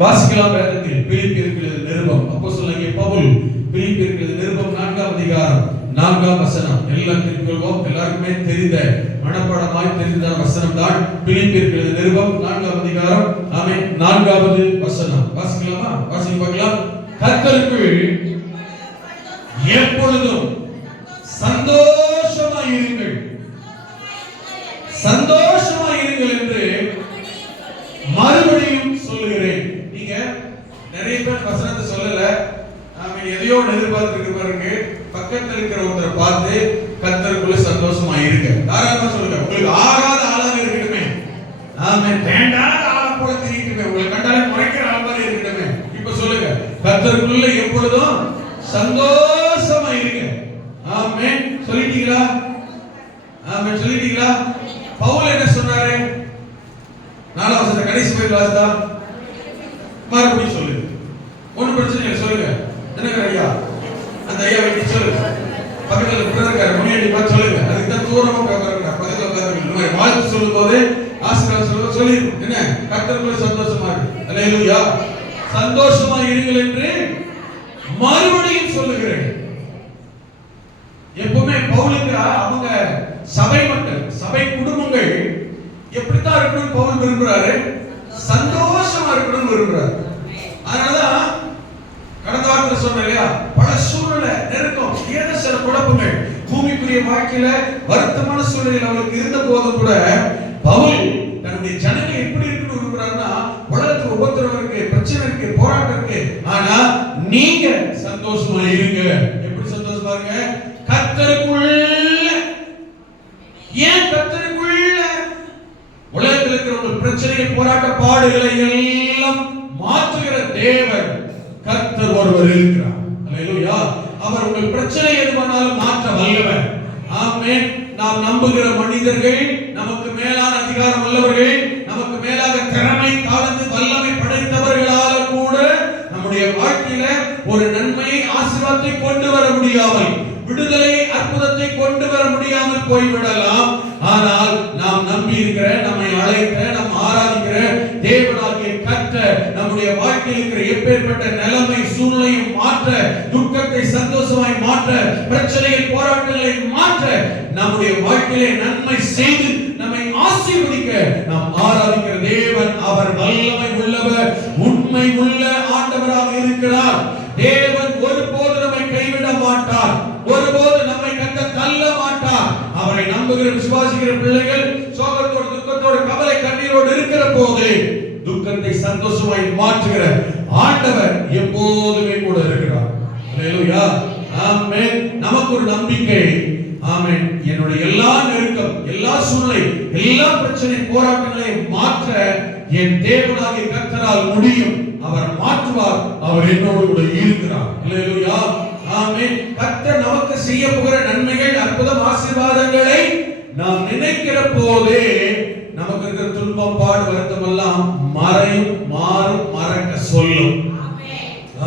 வாசிக்கலாம் வேதத்தில் பிலிப்பியருக்கு நிருபம் அப்போஸ்தலனாகிய பவுல் பிலிப்பியருக்கு நிருபம் 4ஆம் அதிகாரம் 4ஆம் வசனம். எல்லாம் திருக்குறளும் எல்லாருக்குமே தெரிந்த மனப்பாடமாய் தெரிந்த வசனம் தான். பிலிப்பியருக்கு நிருபம் 4ஆம் அதிகாரம் ஆமென் 4வது வசனம் வாசிக்கலாமா? வாசிக்க பார்க்கலாம். கர்த்தருக்குள் எப்பொழுதும் சந்தோஷமாய் இருங்கள், சந்தோஷமாய் இருங்கள் என்று மறுபடியும் சொல்லுகிறேன். நீங்க நிறைய பேர் வசனத்தை சொல்லல, ஆமென், எதையோ எதிர்பார்த்து பாருங்க. பக்கத்துல இருக்கிற ஒருத்தரை பார்த்து கர்த்தருக்குள்ள சந்தோஷமா இருங்க. தாராளமா சொல்லுங்க. உங்களுக்கு ஆகாத ஆளாக இருக்கட்டுமே, ஆமென், வேண்டாத ஆளை போல தெரியட்டுமே, உங்களை கண்டாலே முறைக்கிற ஆள் மாதிரி இருக்கட்டுமே, இப்ப சொல்லுங்க, கர்த்தருக்குள்ள எப்பொழுதும் சந்தோஷமா இருங்க. ஆமென். சொல்லிட்டீங்களா? ஆமென், சொல்லிட்டீங்களா? பவுல் என்ன சொன்னாரு? 4ஆம் வசனத்தை கடைசி போய் வாசித்தா மறுபடியும் சொல்லுங்க. ஒன்னும் பிரச்சனை இல்லை, சொல்லுங்க. என்ன ஐயா, அந்த ஐயா வைத்து சொல்லுங்க. பக்கத்துல பிரதர்கார முன்னாடி பார்த்து சொல்லுங்க. அதுக்கு தான் தூரமா உட்கார்ந்து பக்கத்துல உட்கார்ந்து வாழ்த்து சொல்லும் போது ஆசீர்வாதம் சொல்லுங்க. சொல்லி என்ன கர்த்தருக்குள்ள சந்தோஷமா இருக்கு. அல்லேலூயா. சந்தோஷமா இருங்கள் என்று மறுபடியும் சொல்லுகிறேன். எப்பவுமே பவுலுக்கு அவங்க சபை மக்கள், சபை குடும்பங்கள் எப்படித்தான் இருக்கணும் பவுல் விரும்புறாரு? சந்தோஷமா இருக்கணும் விரும்புறாரு. அதனாலதான் கடந்த வாரத்துல சொன்னேன் இல்லையா, பல சூழ்நிலை நெருக்கம், ஏதோ சில குழப்பங்கள் பூமிக்குரிய வாழ்க்கையில வருத்தமான சூழ்நிலையில் அவளுக்கு இருந்த போது கூட பவுல் தன்னுடைய ஜனங்கள் எப்படி இருக்கணும் விரும்புறாருன்னா, உலகத்துக்கு உபத்திரவம் இருக்கு, பிரச்சனை இருக்கு, போராட்டம் இருக்கு, ஆனா நீங்க சந்தோஷமா இருங்க. எப்படி சந்தோஷமா இருங்க? கர்த்தருக்குள்ள. ஏன் கர்த்தருக்குள்ள? உலகத்தில் இருக்கிற உங்கள் பிரச்சனைகள், போராட்ட பாடுகளை எல்லாம் மாற்றுகிற தேவன் கர்த்தர் ஒருவர் இருக்கிறார். அல்லேலூயா. அவர் உங்கள் பிரச்சனை எதுவானாலும் மாற்ற வல்லவர். ஆமென். நாம் நம்புகிற மனிதர்கள், நமக்கு மேலான அதிகாரம் உள்ளவர்கள், நமக்கு மேலாக திறமை, தாளந்து, வல்லமை படைத்தவர்களால கூட நம்முடைய வாழ்க்கையில ஒரு நன்மையை, ஆசீர்வாதத்தை கொண்டு வர முடியாமல், விடுதலை, அற்புதத்தை கொண்டு வர முடியாமல் போய்விடலாம். ஆனால் நாம் நம்பி இருக்கிற, நம்மை அழைத்த, நாம் ஆராதிக்கிற தேவனாகிய கர்த்தர் நம்முடைய வாழ்க்கையில் இருக்கிற எப்பேற்பட்ட நிலைமை, சூழ்நிலையும் மாற்ற, துக்கத்தை சந்தோஷமாய் மாற்ற, பிரச்சனைகள், போராட்டங்களை மாற்ற, நம்முடைய வாழ்க்கையிலே நன்மை செய்து நம்மை ஆசீர்வதிக்க நாம் ஆராதிக்கிற தேவன் அவர் வல்லமை உள்ளவர், உண்மை உள்ள ஆண்டவராக இருக்கிறார். தேவன் ஒருபோது நம்மை கைவிட மாட்டார், ஒருபோது நம்மை கட்ட தள்ள மாட்டார். அவரை நம்புகிற விசுவாசிக்கிற பிள்ளைகள் சோகத்தோடு, துக்கத்தோடு, கவலை, கண்ணீரோடு இருக்கிற போது துக்கத்தை சந்தோஷமாய் மாற்றுகிற ஆண்டவர் எப்போதுமே கூட இருக்கிறார். அல்லேலூயா. ஆமென். நமக்கு ஒரு நம்பிக்கை. ஆமென். என்னுடைய எல்லா நெருக்கம், எல்லா சூழ்நிலை, எல்லா பிரச்சனை, போராட்டங்களை மாற்ற என் தேவனாகிய கர்த்தரால் முடியும். அவர் மாற்றுவார். அவர் என்னோடு கூட இருக்கிறார். அல்லேலூயா. ஆமென். கர்த்தர் நமக்கு செய்ய போகிற நன்மைகள், அற்புதம், ஆசீர்வாதங்களை நாம் நினைக்கிற போதே நமக்கு இருக்கிற துன்பம், பாடு, வருத்தம் எல்லாம் மறையும், மாறும், மறக்க சொல்லும்.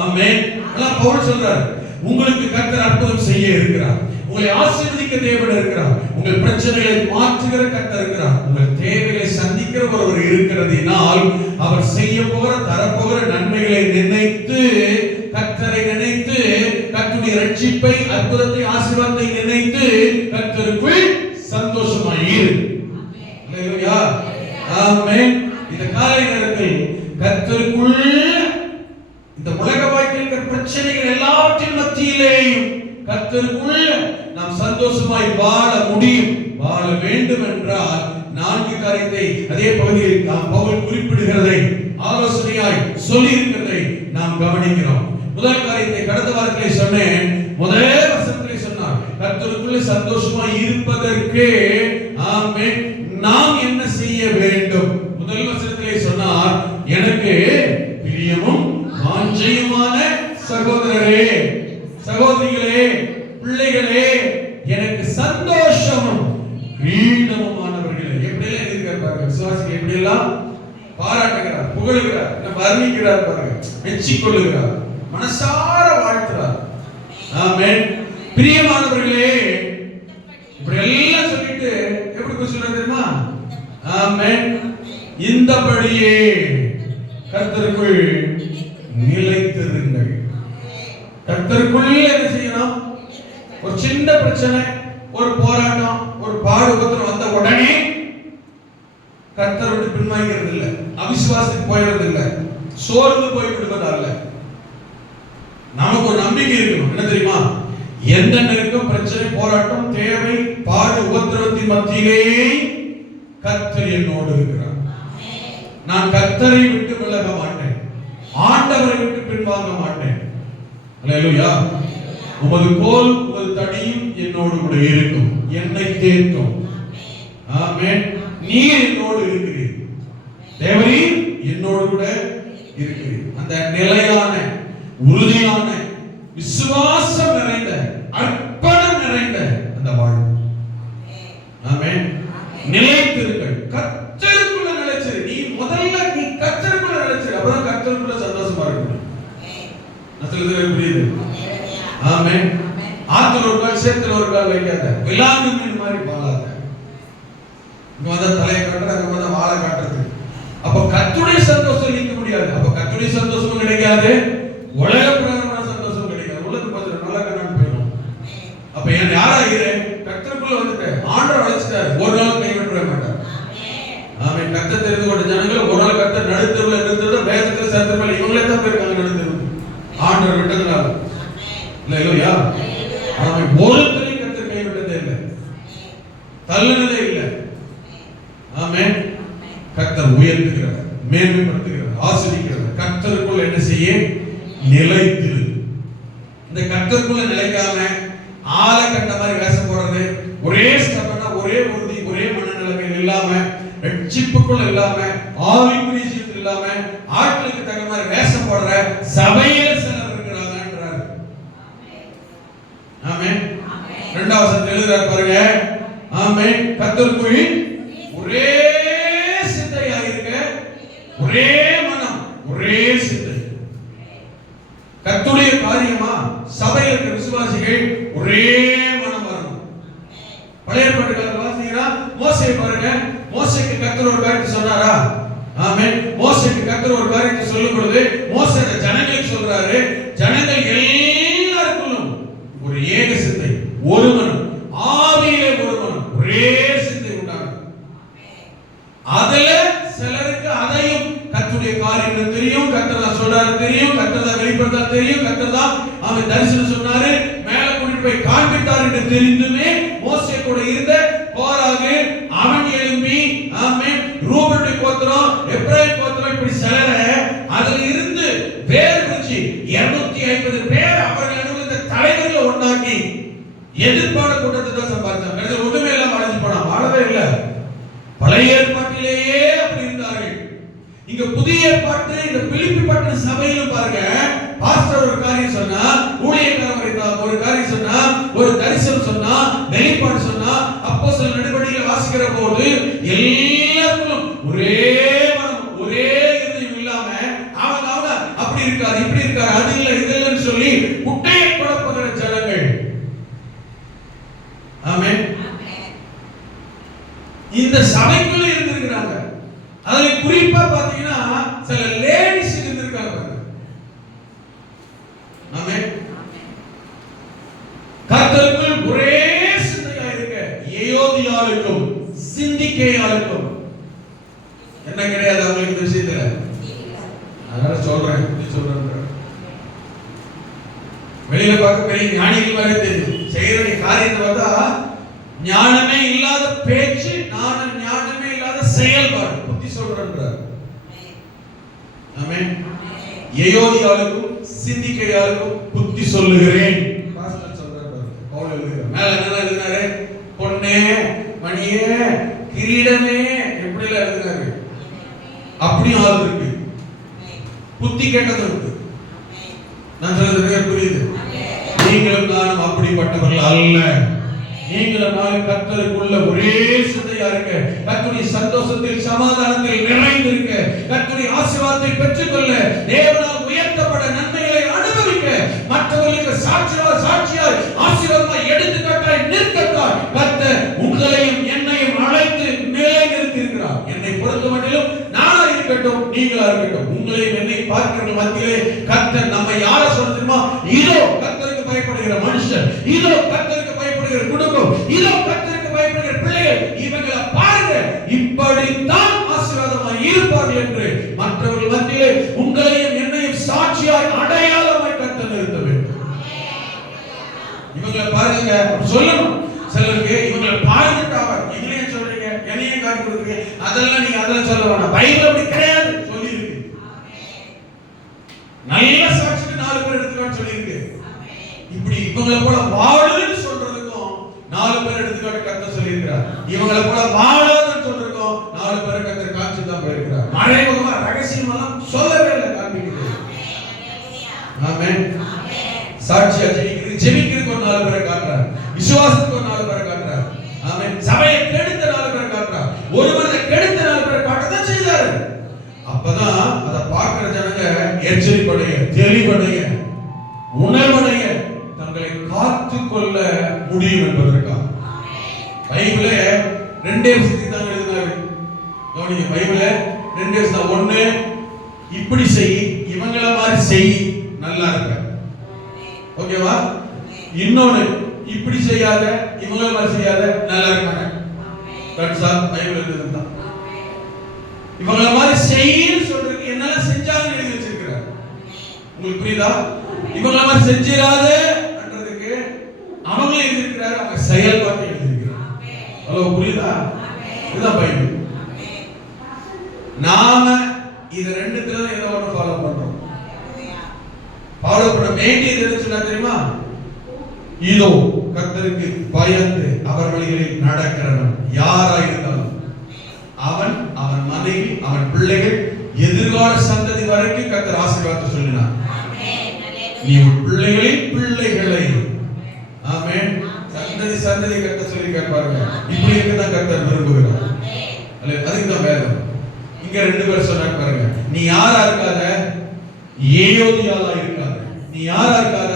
ஆமென். அதான் பவுல் சொல்றார், உங்களுக்கு கர்த்தர் அற்புதம் செய்ய இருக்கிறார், உங்களை ஆசீர்வதிக்க தேவன் இருக்கிறார், உங்கள் பிரச்சனைகளை மாற்றுகிற கர்த்தர் இருக்கிறார், உங்கள் தேவைகளை சந்திக்கிற ஒருவர் இருக்கிறதினால் அவர் செய்ய போகிற, தரப்போகிற நன்மைகளை நினைத்து, கர்த்தரை நினைத்து, கர்த்தருடைய ரட்சிப்பை, அற்புதத்தை, ஆசீர்வாதத்தை நினைத்து கர்த்தருக்குள் சந்தோஷமாய் இரு. அல்லேலூயா. ஆமென். இந்த காலை நேரத்தில் கர்த்தருக்குள் இந்த உலக வாழ்க்கையில் இருக்கிற பிரச்சனைகள் எல்லாவற்றின் மத்தியிலேயும் கர்த்தருக்குள் நாம் சந்தோஷமாய் வாழ முடியும். வாழ வேண்டும் என்றால் 4 காரியத்தை அதே பகுதியில் நாம் பவுல் குறிப்பிடுகிறதை, ஆலோசனையாய் சொல்லி இருக்கிறதை நாம் கவனிக்கிறோம். முதல் காரியத்தை கடந்த வாரத்திலே சொன்னேன். முதல் வசனத்திலே சொன்னார், கர்த்தருக்குள்ள சந்தோஷமாய் இருப்பதற்கு ஆமென் நாம் என்ன செய்ய வேண்டும்? முதல் வசனத்திலே சொன்னார், எனக்கு பிரியமும் வாஞ்சையுமான சகோதரரே, சகோதரிகளே, பிள்ளைகளே, எனக்கு சந்தோஷமும் கிரீடமுமானவர்களே. எப்படி எல்லாம் இருக்கிறார் பாருங்க. விசுவாசிகள் எப்படி எல்லாம் பாராட்டுகிறார், புகழுகிறார், வர்ணிக்கிறார் பாருங்க, மெச்சிக்கொள்ளுகிறார், மனசார வாழ்த்துறார். ஆமென். பிரியமானவர்களே, இப்படி எல்லாம் சொல்லிட்டு எப்படி சொல்றது தெரியுமா? ஆமென். இந்தபடியே கர்த்தருக்குள் நிலைத்திருங்கள். கர்த்தருக்குள் என்ன செய்யணும்? ஒரு சின்ன பிரச்சனை, ஒரு போராட்டம், ஒரு பாடு உபத்திரம் வந்த உடனே கர்த்தர் விட்டு பின்வாங்கிறது இல்லை, அவிசுவாசத்துக்கு போயிடுறது இல்லை, சோர்ந்து போய் விடுவதல்ல. நமக்கு ஒரு நம்பிக்கை இருக்கணும். என்ன தெரியுமா? எந்த நெருக்கம், பிரச்சனை, போராட்டம், தேவை, பாடு, உபத்திரவத்தின் மத்தியிலே கர்த்தர் என்னோடு இருக்கிறார். நான் கர்த்தரை விட்டு விலக மாட்டேன், ஆண்டவரை விட்டு பின்வாங்க மாட்டேன். அல்லேலூயா. உமது கோல் உமது தடியும் என்னோடு கூட இருக்கும், என்னை தேற்றும். ஆமென். நீர் என்னோடு இருக்கிறீர், தேவரீர் என்னோடு கூட இருக்கிறீர். அந்த நிலையான, உறுதியான, விசுவாசம் நிறைந்த, அர்ப்பணம் நிறைந்த அந்த வாழ்வு. ஆமென். நிலைத்திருங்கள். கர்த்தருக்குள்ள நிலைச்சிரு. நீ முதல்ல நீ கர்த்தருக்குள்ள நிலைச்சிரு, அப்புறம் கர்த்தருக்குள்ள சந்தோஷமா இருக்கணும். நான் சொல்றது புரியுது? ஆமென். ஆத்துல ஒரு கால், சேத்துல ஒரு கால் வைக்காத, விலாங்கு மீன் மாதிரி வாழாத. இங்க வந்தா தலையை காட்டுறது, அங்க வந்தா வாழை காட்டுறது. அப்ப கர்த்தருடைய சந்தோஷம் நீக்க முடியாது. அப்ப கர்த்தருடைய சந்தோஷமும் கிடைக்காது, உலக பிரகாரமான சந்தோஷம் கிடைக்காது. உலகத்துக்கு கொஞ்சம் நல்லா கண்ணாடி போயிடும். அப்ப என் யாராகிறேன்? கர்த்தருக்குள்ள வந்துட்டேன், ஆண்டவர் அழைச்சிட்டாரு, ஒரு நாள் கைவிட்டுற மாட்டார். ஆமென். கர்த்தர் தெரிந்து கொண்ட ஜனங்கள் ஒரு நாள் கர்த்தர் நடுத்தருவுல நிறுத்துறது வேதத்துல சரித்திரமே இவங்களே தான் போயிருக்காங்க நடுத்தருவு, ஆண்டவர் விட்டதுனால. அல்லேலூயா. ஆமென். ஒருத்தரையும் கர்த்தர் கைவிட்டதே இல்லை, தள்ளினதே இல்லை. ஆமென். கர்த்தர் உயர்த்துகிறார், மேன்மைப்படுத்துகிறார், ஆசீர்வதிக்கிறார். கர்த்தருக்குள்ள என்ன செய்ய? நிலைத்திரு. இந்த கர்த்தருக்குள்ள நிலைக்காம ஆளை கண்ட மாதிரி வேஷம் போடுறது, ஒரே ஸ்டபனா, ஒரே உறுதி, ஒரே மனநிலைமையில் இல்லாம, ரட்சிப்புக்குள்ள இல்லாம, ஆவிக்குரிய ஜீவிதத்தில் இல்லாம, ஆட்களுக்கு தகுந்த மாதிரி வேஷம் போடுற சபையில சிலர் இருக்கிறாங்கன்றாரு. ஆமென். இரண்டாவது வசனத்தில் எழுதுறார் பாருங்க. ஆமென். கர்த்தருக்குள் ஒரே சிந்தையா இருக்க, ஒரே மனம், ஒரே சிந்தை. கர்த்தருடைய காரியமா சபையில் இருக்கிற விசுவாசிகள் ஒரே மனம் வரணும். பழைய ஏற்பாட்டுல வாசிக்கிறா, மோசே பாருங்க. மோசேக்கு கர்த்தர் ஒரு காரியத்தை சொன்னாரா? ஆமென். மோசேக்கு கர்த்தர் ஒரு காரியத்தை சொல்லும் பொழுது மோசே அந்த ஜனங்களுக்கு சொல்றாரு, ஜனங்கள் எல்லாருக்கும் ஒரு ஏக சிந்தை, ஒரு மனம், ஆவியிலே ஒரு மனம், ஒரே சிந்தை உண்டாகும். அதுல சிலருக்கு அதையும் கர்த்தருடைய காரியங்கள் தெரியும், கர்த்தர் தான் சொல்றாரு தெரியும், கர்த்தர் தான் வெளிப்படுத்தா தெரியும், கர்த்தர் தான் அவன் தரிசனம் சொன்னாரு, மேல கூட்டிட்டு போய் காண்பித்தார் என்று தெரிந்துமே மோசே கூட இருந்த கோராகு அவன் எழும்பி, ஆமென், ரூபனுடைய கோத்திரம், எப்ராயிம் கோத்திரம், இப்படி சிலர அதில் இருந்து வேறு பிரிச்சு 250 பேர் அவர்கள் அனுபவித்த தலைவர்களை உண்டாக்கி எதிர்ப்பான கூட்டத்தை தான் சம்பாதிச்சாங்க. ஒண்ணுமே இல்லாம அடைஞ்சு போனா, வாழவே இல்லை. பழைய ஏற்பாட்டிலேயே அப்படி இருந்தார்கள். இங்க புதிய ஏற்பாட்டு இந்த பிலிப்பி பட்டண சபையிலும் பாருங்க, பாஸ்டர் ஒரு காரியம் சொன்னா, ஊழியக்காரர் ஒரு காரியம் சொன்னா, ஒரு தரிசனம் சொன்னா, வெளிப்பாடு சொன்னா, அப்போஸ்தலர் நடவடிக்கைகளை வாசிக்கிற போது எல்லாருக்கும் ஒரே மனம், ஒரே இதயம் இல்லாம அவங்க அப்படி இருக்காரு, இப்படி இருக்காரு, அது இல்ல இது இல்லைன்னு சொல்லி குட்டையை குழப்புகிற ஜனங்கள். ஆமென். இந்த சபைக்குள்ள இருந்திருக்கிறாங்க. அதுல குறிப்பா பாத்தீங்கன்னா சில லேடிஸ் இருந்திருக்காங்க. ஆமென். கர்த்தருக்குள் ஒரே சிந்தையா இருக்க, ஏயோதியாளுக்கும் சிந்திக்கேயாளுக்கும் என்ன கிடையாது அவங்களுக்கு இந்த விஷயத்துல. அதனால சொல்றேன், வெளியில பார்க்க பெரிய ஞானிகள் மாதிரி தெரியும், செய்யற காரியத்தை பார்த்தா ஞானமே இல்லாத பேச்சு, ஞானமே இல்லாத செயல்பாடு, புத்தி சொல்றார். ஆமென். ஏயோதியாளுக்கும் சிந்திக்கையாளுக்கும் புத்தி சொல்லுகிறேன். பாஸ்டர் சொல்றாரு, பவுல் எழுதுறார். மேல என்ன எழுதுறாரு? பொன்னே, மணியே, கிரீடமே, எப்படி எல்லாம் எழுதுறாரு. அப்படியும் ஆள் இருக்கு, புத்தி கெட்டது இருக்கு. நான் சொல்றது புரியுது? நீங்களும் நானும் அப்படிப்பட்டவர்கள் அல்ல. நீங்களும் நானும் கர்த்தருக்குள்ள ஒரே சிந்தையா இருக்க, கர்த்தருடைய சந்தோஷத்தில், சமாதானத்தில் நிறைந்திருக்க, கர்த்தருடைய ஆசீர்வாதத்தை பெற்றுக்கொள்ள, தேவனால் உயர்த்தப்பட, நன்மைகளை அனுபவிக்க, மற்றவர்களுக்கு சாட்சியாய் ஆசீர்வாதமாய் எடுத்துக்காட்டாய் நிற்கத்தாய் கர்த்தர் உங்களையும் என்னையும் அழைத்து நிலைநிறுத்தி இருக்கிறார். என்னை பொறுத்தமட்டிலும் நானா இருக்கட்டும், நீங்களா இருக்கட்டும், உங்களையும் பார்க்கிற மத்தியிலே கர்த்தர் நம்ம யார சொல்றோமோ, இதோ கர்த்தருக்கு பயப்படுகிற மனுஷன், இதோ கர்த்தருக்கு பயப்படுகிற குடும்பம், இதோ கர்த்தருக்கு பயப்படுகிற பிள்ளைகள், இவங்களை பாருங்க, இப்படித்தான் ஆசீர்வாதமாய் இருப்பார்கள் என்று மற்றவர்கள் மத்தியிலே உங்களையும் என்னையும் சாட்சியாய் அடையாளமாய் கர்த்தர் நிறுத்த வேண்டும். இவங்களை பாருங்க சொல்லணும். சிலருக்கு இவங்களை பாருங்கட்டாவ, எங்களையும் சொல்றீங்க, என்னையும் காட்டி கொடுக்குறீங்க, அதெல்லாம் நீங்க அதெல்லாம் சொல்ல வேண்டாம். பைபிள் அப்படி கிடையாது சொல்லி இருக்கு. நல்ல சாட்சிக்கு 4 பேர் எடுத்துக்காட்டு சொல்லி இருக்கு. இப்படி இவங்களை போல வாழுன்னு சொல்றதுக்கும் 4 பேர் எடுத்துக்காட்டு கர்த்தர் சொல்லி இருக்கிறார். இவங்களை போல வாழாதுன்னு சொல்றதுக்கும் 4 பேர் கர்த்தர் காட்சி தான் போயிருக்கிறார். மறைமுகமா ரகசியமெல்லாம் சொல்லவே இல்லை, காண்பிக்கிறது. ஆமென். சாட்சியா ஜெபிக்கிறதுக்கு ஒரு 4 பேரை காட்டுறார், விசுவாசத்துக்கு ஒரு 4 பேரை காட்டுறார். ஆமென். சபையை கெடுத்த 4 பேரை காட்டுறார், ஒருவரை கெடுத்த 4 பேரை காட்டதான் செய்தார். அப்பதான் அதை பார்க்கிற ஜனங்க எச்சரிப்படைய, தெளிவடைய, உணர்வடைய, தங்களை காத்து கொள்ள முடியும் என்பதற்காக பைபிளே 2 விஷயத்தை தான் எழுதினாரு. கவனிங்க, பைபிளே 2 விஷயம். ஒண்ணு, இப்படி செய், இவங்கள மாதிரி செய், நல்லா இருக்க. ஓகேவா? இன்னொன்னு, இப்படி செய்யாத, இவங்கள மாதிரி செய்யாத, நல்லா இருக்காங்க. That's all. பைபிள் எழுதுதான். இவங்கள மாதிரி செய்யன்னு சொல்றதுக்கு என்னெல்லாம் செஞ்சாங்கன்னு எழுதி வச்சிருக்கிறார். உங்களுக்கு புரியுதா? இவங்கள மாதிரி செஞ்சிராதன்றதுக்கு அவங்களே எழுதியிருக்கிறார், அவங்க செயல்பாட்டை எழுதியிருக்கிறார். ஹலோ, புரியுதா? இதுதான் பைபிள். நாம இது ரெண்டுத்துல ஏதோ ஒன்று ஃபாலோ பண்றோம். ஃபாலோ பண்ண வேண்டியது எது சொன்னா தெரியுமா? இதோ கர்த்தருக்கு பயந்து அவர் வழிகளில் நடக்கிறவன் யாராயிருந்தாலும் அவன், அவன் மனைவி, அவன் பிள்ளைகள், எதிர்கால சந்ததி வரைக்கும் கர்த்தர் ஆசீர்வாதத்தை சொல்லினார். நீ உன் பிள்ளைகளின் பிள்ளைகளை, ஆமென், சந்ததி சந்ததி கர்த்தர் சொல்லி கேட்பாருங்க. இப்படி இருக்குதான் கர்த்தர் விரும்புகிறார். அதுக்கு தான் வேதம். இங்க 2 பேர் சொன்னாங்க பாருங்க. நீ யாரா இருக்காத, ஏயோதியாளா இருக்காத. நீ யாரா இருக்காத,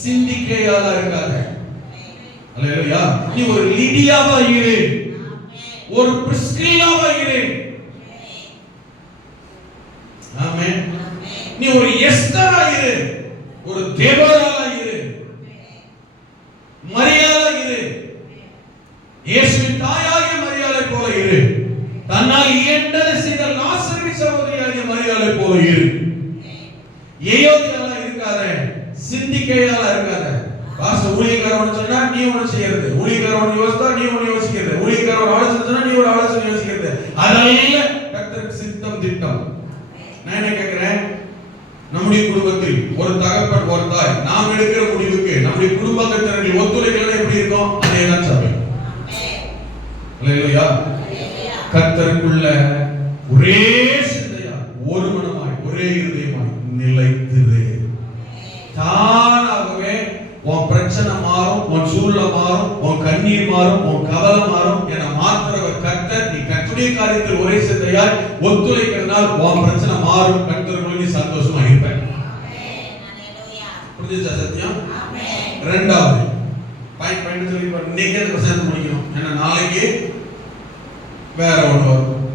சிந்திக்கையாளா இருக்காத. அல்லேலூயா. நீ ஒரு லிடியாவா இரு, ஒரு பிரிஸ்கில்லாவா இரு. ஆமென். நீ ஒரு எஸ்தரா இரு, ஒரு தேவராளா இரு, மரியாளா இரு, இயேசுவின் தாயாகிய மரியாளை போல இரு, தன்னால் இயன்றதை செய்த லாசருவின் சகோதரியாகிய மரியாளை போல இரு. ஏயோதியாளா இருக்காத, சிந்திக்கையாளா இருக்காத. பாஸ்டர் ஊழியக்காரன் சொன்னா நீ ஒன்னு செய்யறது, ஊழியக்காரன் யோசித்தா நீ ஒன்னு யோசிக்கிறது, ஊழியக்காரன் ஆலோசனை சொன்னா நீ ஒரு ஆலோசனை யோசிக்கிறது. அதெல்லாம் கர்த்தருக்கு சித்தம் திட்டம். நான் என்ன கேட்கிறேன், நம்முடைய குடும்பத்தில் ஒரு தகப்பன், ஒரு தாய், நாம் எடுக்கிற முடிவுக்கு நம்முடைய குடும்ப கட்டணங்கள் ஒத்துழைக்கலாம் எப்படி இருக்கும், அதேதான் சபை. அல்லேலூயா. கர்த்தருக்குள்ள ஒரே சிந்தையா, ஒரு மனமாய், ஒரே இருதயமாய் நிலைத்திரு. தானாகவே உன் பிரச்சனை மாறும், உன் சூழ்நிலை மாறும், உன் கண்ணீர் மாறும், உன் கவலை மாறும். என மாத்திரவர் கர்த்தர். நீ கர்த்தருடைய காரியத்தில் ஒரே சிந்தையாய் ஒத்துழைக்கிறதுனால் உன் பிரச்சனை மாறும். கர்த்தருக்குள்ள நீ சந்தோஷமா இருப்ப. புரிஞ்சுச்சா சத்தியம்? ரெண்டாவது பாயிண்ட் சொல்லி இன்னைக்கு அந்த பிரச்சனை முடிக்கணும். ஏன்னா நாளைக்கு வேற ஒன்று வரும்.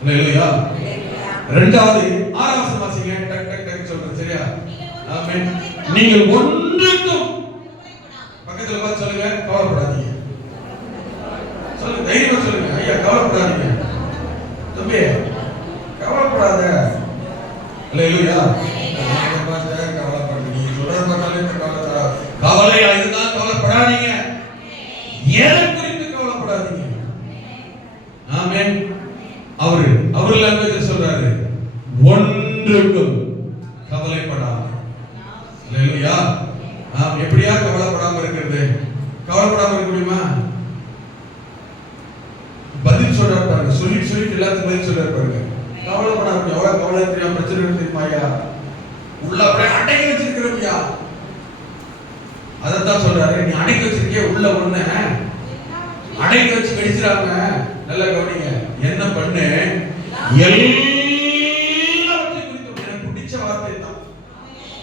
அல்லேலூயா. ரெண்டாவது 6வது வாசிங்க. டக் டக் டக் சொல்றேன், சரியா? ஆமென். நீங்கள் ஒன்றுக்கும் பக்கத்துல பார்த்து சொல்லுங்க, கவலைப்படாதீங்க. சொல்லுங்க, தைரியமா சொல்லுங்க. ஐயா கவலைப்படாதீங்க, தம்பி கவலைப்படாத. அல்லேலூயா. கவலைப்படுறீங்க, சொல்ற பார்த்தாலே கவலையா இருந்தா கவலைப்படாதீங்க. எதை குறித்து கவலைப்படாதீங்க. ஆமென். அவர் லாங்குவேஜ் சொல்றாரு, ஒன்றுக்கும் கவலைப்படாத. அல்லேலூயா. எப்படியா கவலைப்படாம இருக்கிறது? கவலைப்படாம இருக்க முடியுமா? பதில் சொல்றாரு பாருங்க. சொல்லி எல்லாத்துக்கும் பதில் சொல்றாரு பாருங்க. கவலைப்படாம எவ்வளவு கவலை தெரியாம பிரச்சனை தெரியுமாயா? உள்ள அப்படியே அடக்கி வச்சிருக்கிறோம்யா. அதான் சொல்றாரு, நீ அடக்கி வச்சிருக்கிய உள்ள ஒண்ணு அடக்கி வச்சு கடிச்சிடாம நல்லா கவனிங்க. என்ன பண்ணு, எல்லாத்தையும் குறித்து எனக்கு பிடிச்ச வார்த்தை தான்.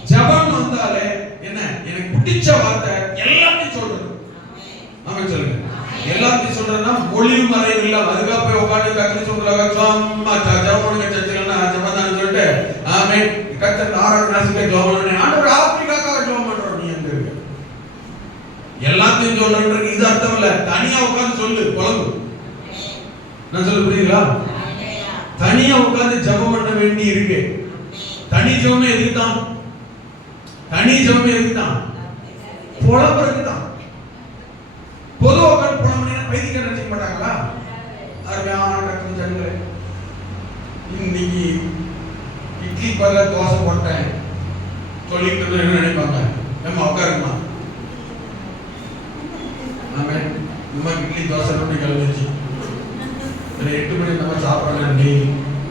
ஜெபம் வந்தாலே என்ன, எனக்கு பிடிச்ச வார்த்தை எல்லாத்தையும் சொல்றது. ஆமென் சொல்லுங்க. எல்லாத்தையும் சொல்றேன்னா மொழி மறைவு இல்ல. அதுக்காக போய் உட்கார்ந்து கத்திரி சொல்றாங்க, சும்மா ஜெபம் பண்ணுங்க சர்ச்சிலன்னா ஜெபம் தான் சொல்லிட்டு ஆமென். கர்த்தர் ஆராதனை ஜெபம் பண்ணேன். ஆண்டவர் ஆப்பிரிக்காக்காக ஜெபம் பண்றோம். நீ எங்க இருக்க? எல்லாத்தையும் சொல்றேன். இது அர்த்தம் இல்ல. தனியா உட்கார்ந்து சொல்லு, குழம்பு. நான் சொல்ல புரியுங்களா? தனியா உட்கார்ந்து ஜெபம் பண்ண வேண்டி இருக்கு. தனி ஜெபமே எதுக்குதான்? தனி ஜெபமே எதுக்குதான்? புலம்புறதுக்கு தான். பொதுவா உட்கார்ந்து புலம்புனா பைத்தியம் நினைக்க மாட்டாங்களா? அருமையான கர்த்தர் ஜனங்களே, இன்னைக்கு இட்லி பதிலா தோசை போட்டேன் சொல்லிட்டு என்ன நினைப்பாங்க? நம்ம உட்காருமா? ஆமென். நம்ம இட்லி தோசை பண்ணி கலந்துச்சு. 8 மணி நம்ம சாப்பிடலாம். நீ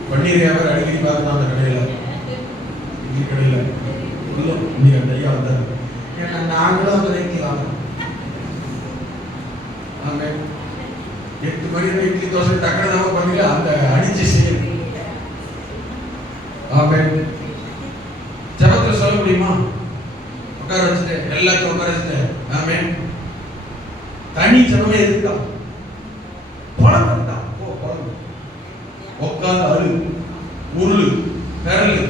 பன்னீர் வியாபாரம் அடிக்கடி பார்க்கலாம் அந்த கடையில, இட்லி கடையில நீ அந்த ஐயா வந்தாரு. ஏன்னா நாங்களும் அந்த நினைக்கலாம். ஆமென். 8 மணி இட்லி தோசை டக்குனு நம்ம பண்ணல, அந்த அடிச்சு செய்யும். ஆமென். ஜெபத்துல சொல்ல முடியுமா? உட்கார வச்சுட்டு எல்லாத்தையும் உட்கார வச்சுட்டு ஆமென். தனி ஜெபமே எதுக்கா? பழம் உட்கார்ந்து அழு, உருளு, பெறலு,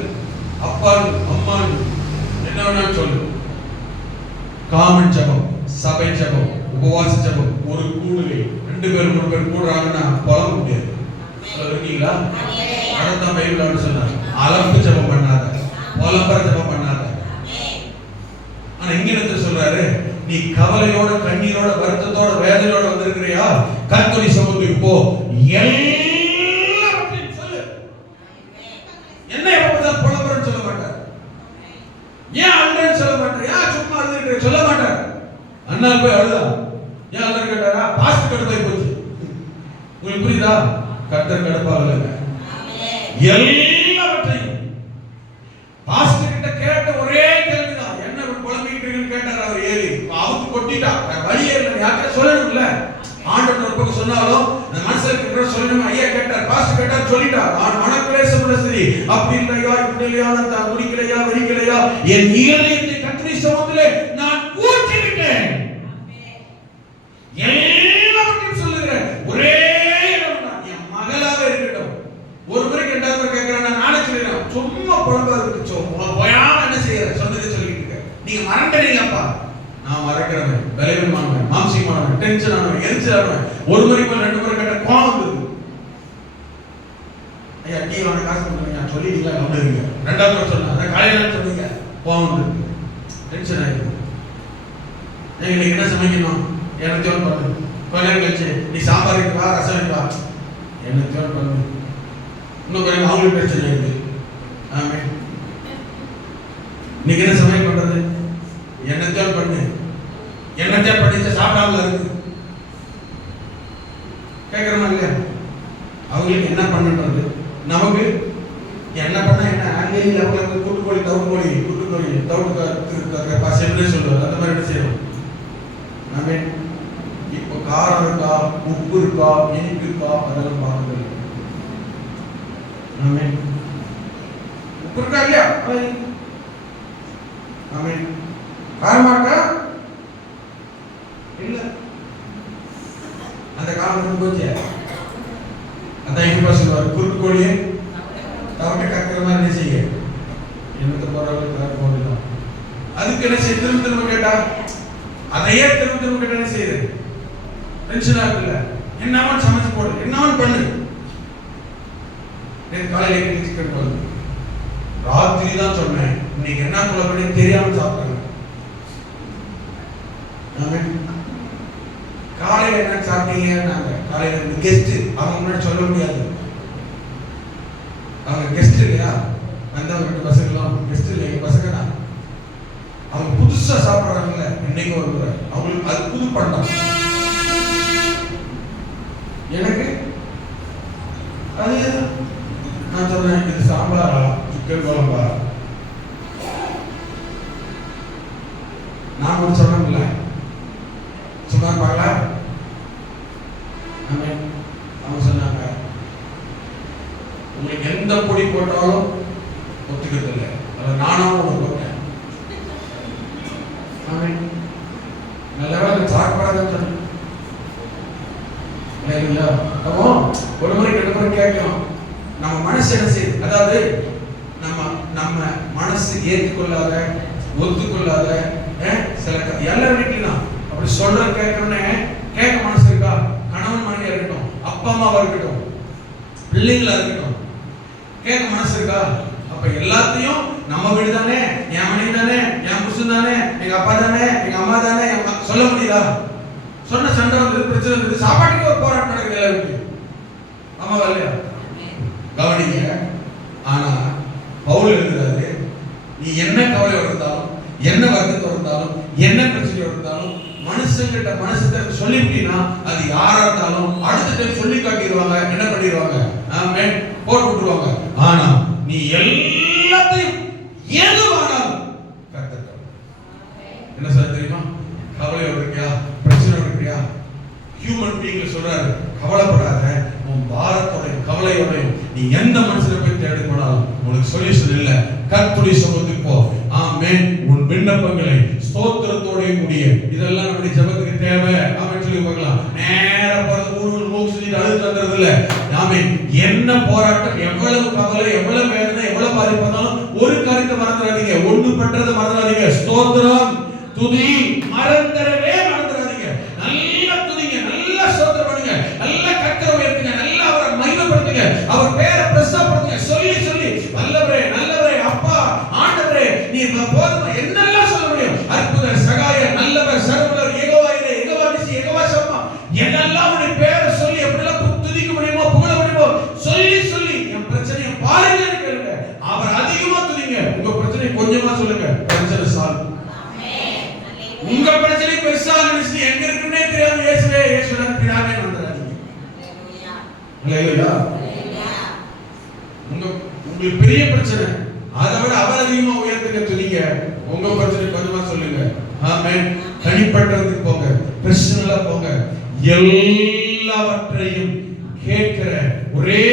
அப்பாடு, அம்மாடு, என்ன வேணாலும் சொல்லு. காமன் ஜெபம், சபை ஜெபம், உபவாச ஜெபம், ஒரு கூடுகை 2 பேர் 3 பேர் கூடுறாங்கன்னா புலம்ப முடியாது. இருக்கீங்களா? அதான் பைபிள் சொன்னார், அலப்பு ஜெபம் பண்ணாத, புலம்பர ஜெபம் பண்ணாத. ஆனா இங்க என்ன சொல்றாரு? நீ கவலையோட, கண்ணீரோட, வருத்தத்தோட, வேதனையோட வந்திருக்கிறியா? கர்த்தருடைய சமூகத்துக்கு போ, எல்லாவற்றையும் சொல்லு. என்ன எப்பதான் புலம்புறன்னு சொல்ல மாட்டார். ஏன் அழுறன்னு சொல்ல மாட்டார். ஏன் சும்மா அழுதுன்னு சொல்ல மாட்டார். அண்ணால் போய் அழுதா ஏன் அழுது கேட்டாரா? பாஸ்ட் கடுப்பாய் போச்சு. உங்களுக்கு புரியுதா? கர்த்தர் கடுப்பாக இல்லைங்க. எல்லாவற்றையும் பாஸ்ட் கிட்ட கேட்ட ஒரே கேள்விதான், என்ன புலம்பிட்டு கேட்டார். அவர் ஏறி அவுத்து கொட்டிட்டார். வழியே இல்லை, யார்கிட்ட சொல்லணும்ல. ஆண்டவர் ஒரு பக்கம் சொன்னாலும் அந்த மனசுல சொல்லணும். ஐயா கேட்டார், பாஸ்ட் கேட்டார், சொல்லிட்டார். மனக்குலேசம் சரி, அப்படி இல்லையா, இப்படி இல்லையா, நான் குடிக்கலையா, வெறிக்கலையா, என் இதயத்தை கர்த்தருடைய சமூகத்திலே நான் ஊற்றி விட்டேன். எல்லாவற்றையும் சொல்லுகிறேன். ஒரே என் மகளாக இருக்கட்டும். ஒரு முறைக்கு 2வது முறை கேட்கிறேன், நானே சொல்லிடுறேன். சும்மா புலம்பா இருக்கு, போயாம என்ன செய்யற சொன்னதை சொல்லிட்டு இருக்க. நீங்க மறந்துறீங்கப்பா. நான் மறக்கிறவன், பலவீனமானவன், மாம்சீகமானவன், டென்ஷன் ஆனவன், எரிச்சல் ஆனவன். ஒரு முறைக்கு 2 முறை கேட்ட கோவம் வந்தது. ஐயா டீ வாங்க காசு பண்ணுங்க, சொல்லிட்டீங்களா? கவனிங்க. 2வது முறை சொன்னேன், அதான் காலையில சொன்னீங்க, கோவம் வந்தது, டென்ஷன் ஆயிடுது. இன்னைக்கு என்ன சமைக்கணும்? என்ன தேவை பண்ணு. கொஞ்ச நேரம் கழிச்சு நீ சாம்பார் வைக்கவா, ரசம் வைக்கவா, என்ன தேவை பண்ணு. இன்னும் கொஞ்சம் அவங்களுக்கு பிரச்சனை இருக்கு. ஆமே. இன்னைக்கு என்ன சமையல் பண்றது? என்னத்தையும் பண்ணு, என்னத்தையும் பண்ணிச்சு சாப்பிடாமல இருக்கு. கேட்கறமா இல்லையா? அவங்களுக்கு என்ன பண்ணுன்றது, நமக்கு என்ன பண்ணா என்ன? ஆங்கில அவங்களுக்கு கூட்டுக்கோழி, தவிடுக்கோழி, கூட்டுக்கோழி, தவிடு பசங்க சொல்லுவாங்க. அந்த மாதிரி என்ன செய்யணும்? ஆமே. இப்போ காரம் இருக்கா, உப்பு இருக்கா, இனிப்பு இருக்கா, அதெல்லாம் பார்க்கறது. ஆமே. உப்பு இருக்கா இல்லையா? ஆமே. காரமா இருக்கா? இல்ல. அந்த காலம் போச்சு. அதான் இப்ப சொல்லுவார், குருட்டு கோழியே தவிட்டு கக்கிற மாதிரி என்ன செய்ய, என்னத்தை போறாங்க. அதுக்கு என்ன செய்ய? திரும்ப திரும்ப கேட்டா, அதையே திரும்ப திரும்ப கேட்டா என்ன செய்யுது? டென்ஷனா இருக்குல்ல. என்னவன் சமைச்சு போடு, என்னவன் பண்ணு. காலையில சிக்கன் குழம்பு ராத்திரி தான் சொன்னேன், இன்னைக்கு என்ன குழம்பு தெரியாம சாப்பிட்டாங்க. காலையில என்ன சாப்பிட்டீங்க? காலையில கெஸ்ட், அவங்க முன்னாடி சொல்ல முடியாது. அவங்க கெஸ்ட் இல்லையா? வந்தவங்க 2 பசங்களும் கெஸ்ட் இல்லை, எங்க பசங்க தான். அவங்க புதுசா சாப்பிடுறாங்கல்ல, இன்னைக்கு ஒரு முறை அவங்களுக்கு அது புது பண்டம். எனக்கு அது நான் சொன்னேன், இது சாம்பாரா, சிக்கன் குழம்பா? நான் ஒரு சொன்னேன்ல, சும்மா பார்க்கலாம். அவங்க சொன்னாங்க, உங்களுக்கு எந்த பொடி போட்டாலும் ஒத்துக்கிறது இல்லை. அதில் நானும் ஒன்று போட்டேன். நல்ல வேலை சாப்பிடாதான் சொன்னேன். ஒரு முறை 2 முறை கேட்கணும். நம்ம மனசு என்ன செய்யுது? அதாவது நம்ம நம்ம மனசு ஏற்றுக்கொள்ளாத ஒத்துக்கொள்ளாத சில எல்லா வீட்லயும் அப்படி சொல்ற கேட்கணும்னே கேட்க மனசு இருக்கா? கணவன் மனைவியா இருக்கட்டும், அப்பா அம்மாவா இருக்கட்டும், பிள்ளைங்களா இருக்கட்டும், கேட்க மனசு இருக்கா? அப்ப எல்லாத்தையும் நம்ம வீடு தானே, என் மனைவி தானே, என் புருஷன் தானே, எங்க அப்பா தானே, எங்க அம்மா தானே சொல்ல முடியுதா? சொன்ன சண்டை வந்து பிரச்சனை வந்து சாப்பாட்டுக்கு ஒரு போராட்டம் நடக்குது எல்லாருக்கும். ஆமாவா இல்லையா? கவனிங்க. ஆனா பவுல் எழுதுறாரு, நீ என்ன கவலை இருந்தாலும், என்ன வருத்தத்தோட இருந்தாலும், என்ன பிரச்சனையோட இருந்தாலும் மனுஷங்கிட்ட மனசுக்கு சொல்லிட்டீங்கன்னா அது யாரா இருந்தாலும் அடுத்த டைம் சொல்லி காட்டிடுவாங்க, என்ன பண்ணிடுவாங்க, ஆமென், போட்டு விட்டுருவாங்க. ஆனா நீ எல்லாத்தையும் எதுவானாலும் கர்த்தர். என்ன சொல்ல தெரியுமா? கவலையோட இருக்கியா, பிரச்சனையோட இருக்கியா, ஹியூமன் பீயிங்ல சொல்றாரு, கவலைப்படாத, உன் பாரத்தோடையும் கவலையோடையும் நீ எந்த மனுஷனை போய் தேடி போனாலும் உனக்கு சொல்யூஷன் இல்ல. கர்த்தருடைய சமூகத்துக்கு போ. ஆமென். உன் விண்ணப்பங்களை ஸ்தோத்திரத்தோடையும் கூடிய இதெல்லாம் நம்முடைய ஜெபத்துக்கு தேவை. ஆமென் சொல்லி பார்க்கலாம். நேரா போறது ஊரு மூக்கு சுத்திட்டு அழுது வந்துறது இல்ல. ஆமென். என்ன போராட்டம், எவ்வளவு கவலை, எவ்வளவு வேதனை, எவ்வளவு பாதிப்பு வந்தாலும் ஒரு காரியத்தை மறந்துடாதீங்க. ஒண்ணு பண்றதை மறந்துடாதீங்க. ஸ்தோத்திரம், துதி மறந்துடவே மறந்துடாதீங்க. நல்லா துதிங்க, நல்லா ஸ்தோத்திரம் பண்ணுங்க, நல்லா கர்த்தரை உயர்த்துங்க, நல்லா அவரை மகிமைப்படுத்துங்க, அவர் பேரை பிரஸ்தாபப்படுத்துங்க. சொல்லி சொல்லி நல்லவரே நல்லவரே அப்பா ஆண்டவரே நீ போதுமா என்னெல்லாம் சொல்ல முடியும்? அற்புதர், சகாயர், நல்லவர், சர்வலர், யெகோவாயிரே, யெகோவா நிசி, யெகோவா ஷம்மா, என்னெல்லாம் உடைய பேரை சொல்லி எப்படிலாம் துதிக்க முடியுமோ, புகழ முடியுமோ சொல்லி சொல்லி என் பிரச்சனையை பாருங்கன்னு கேளுங்க. அவர் அதிகமா துதிங்க. உங்க பிரச்சனை கொஞ்சமா சொல்லுங்க, பிரச்சனை சால்வ். உங்க பிரச்சனை பெருசா நினைச்சு எங்க இருக்குன்னே தெரியாம இயேசுவே இயேசுவே பிதாவே வந்தறாதீங்க. ஹalleluya. உங்களுக்கு பெரிய பிரச்சனை, அதை விட அவர் அதிகமா உயர்த்துங்க துதிங்க. உங்க பிரச்சனை கொஞ்சமா சொல்லுங்க. ஆமென். தனிப்பட்டதுக்கு போங்க, பர்சனலா போங்க. எல்லாவற்றையும் கேட்கிற ஒரே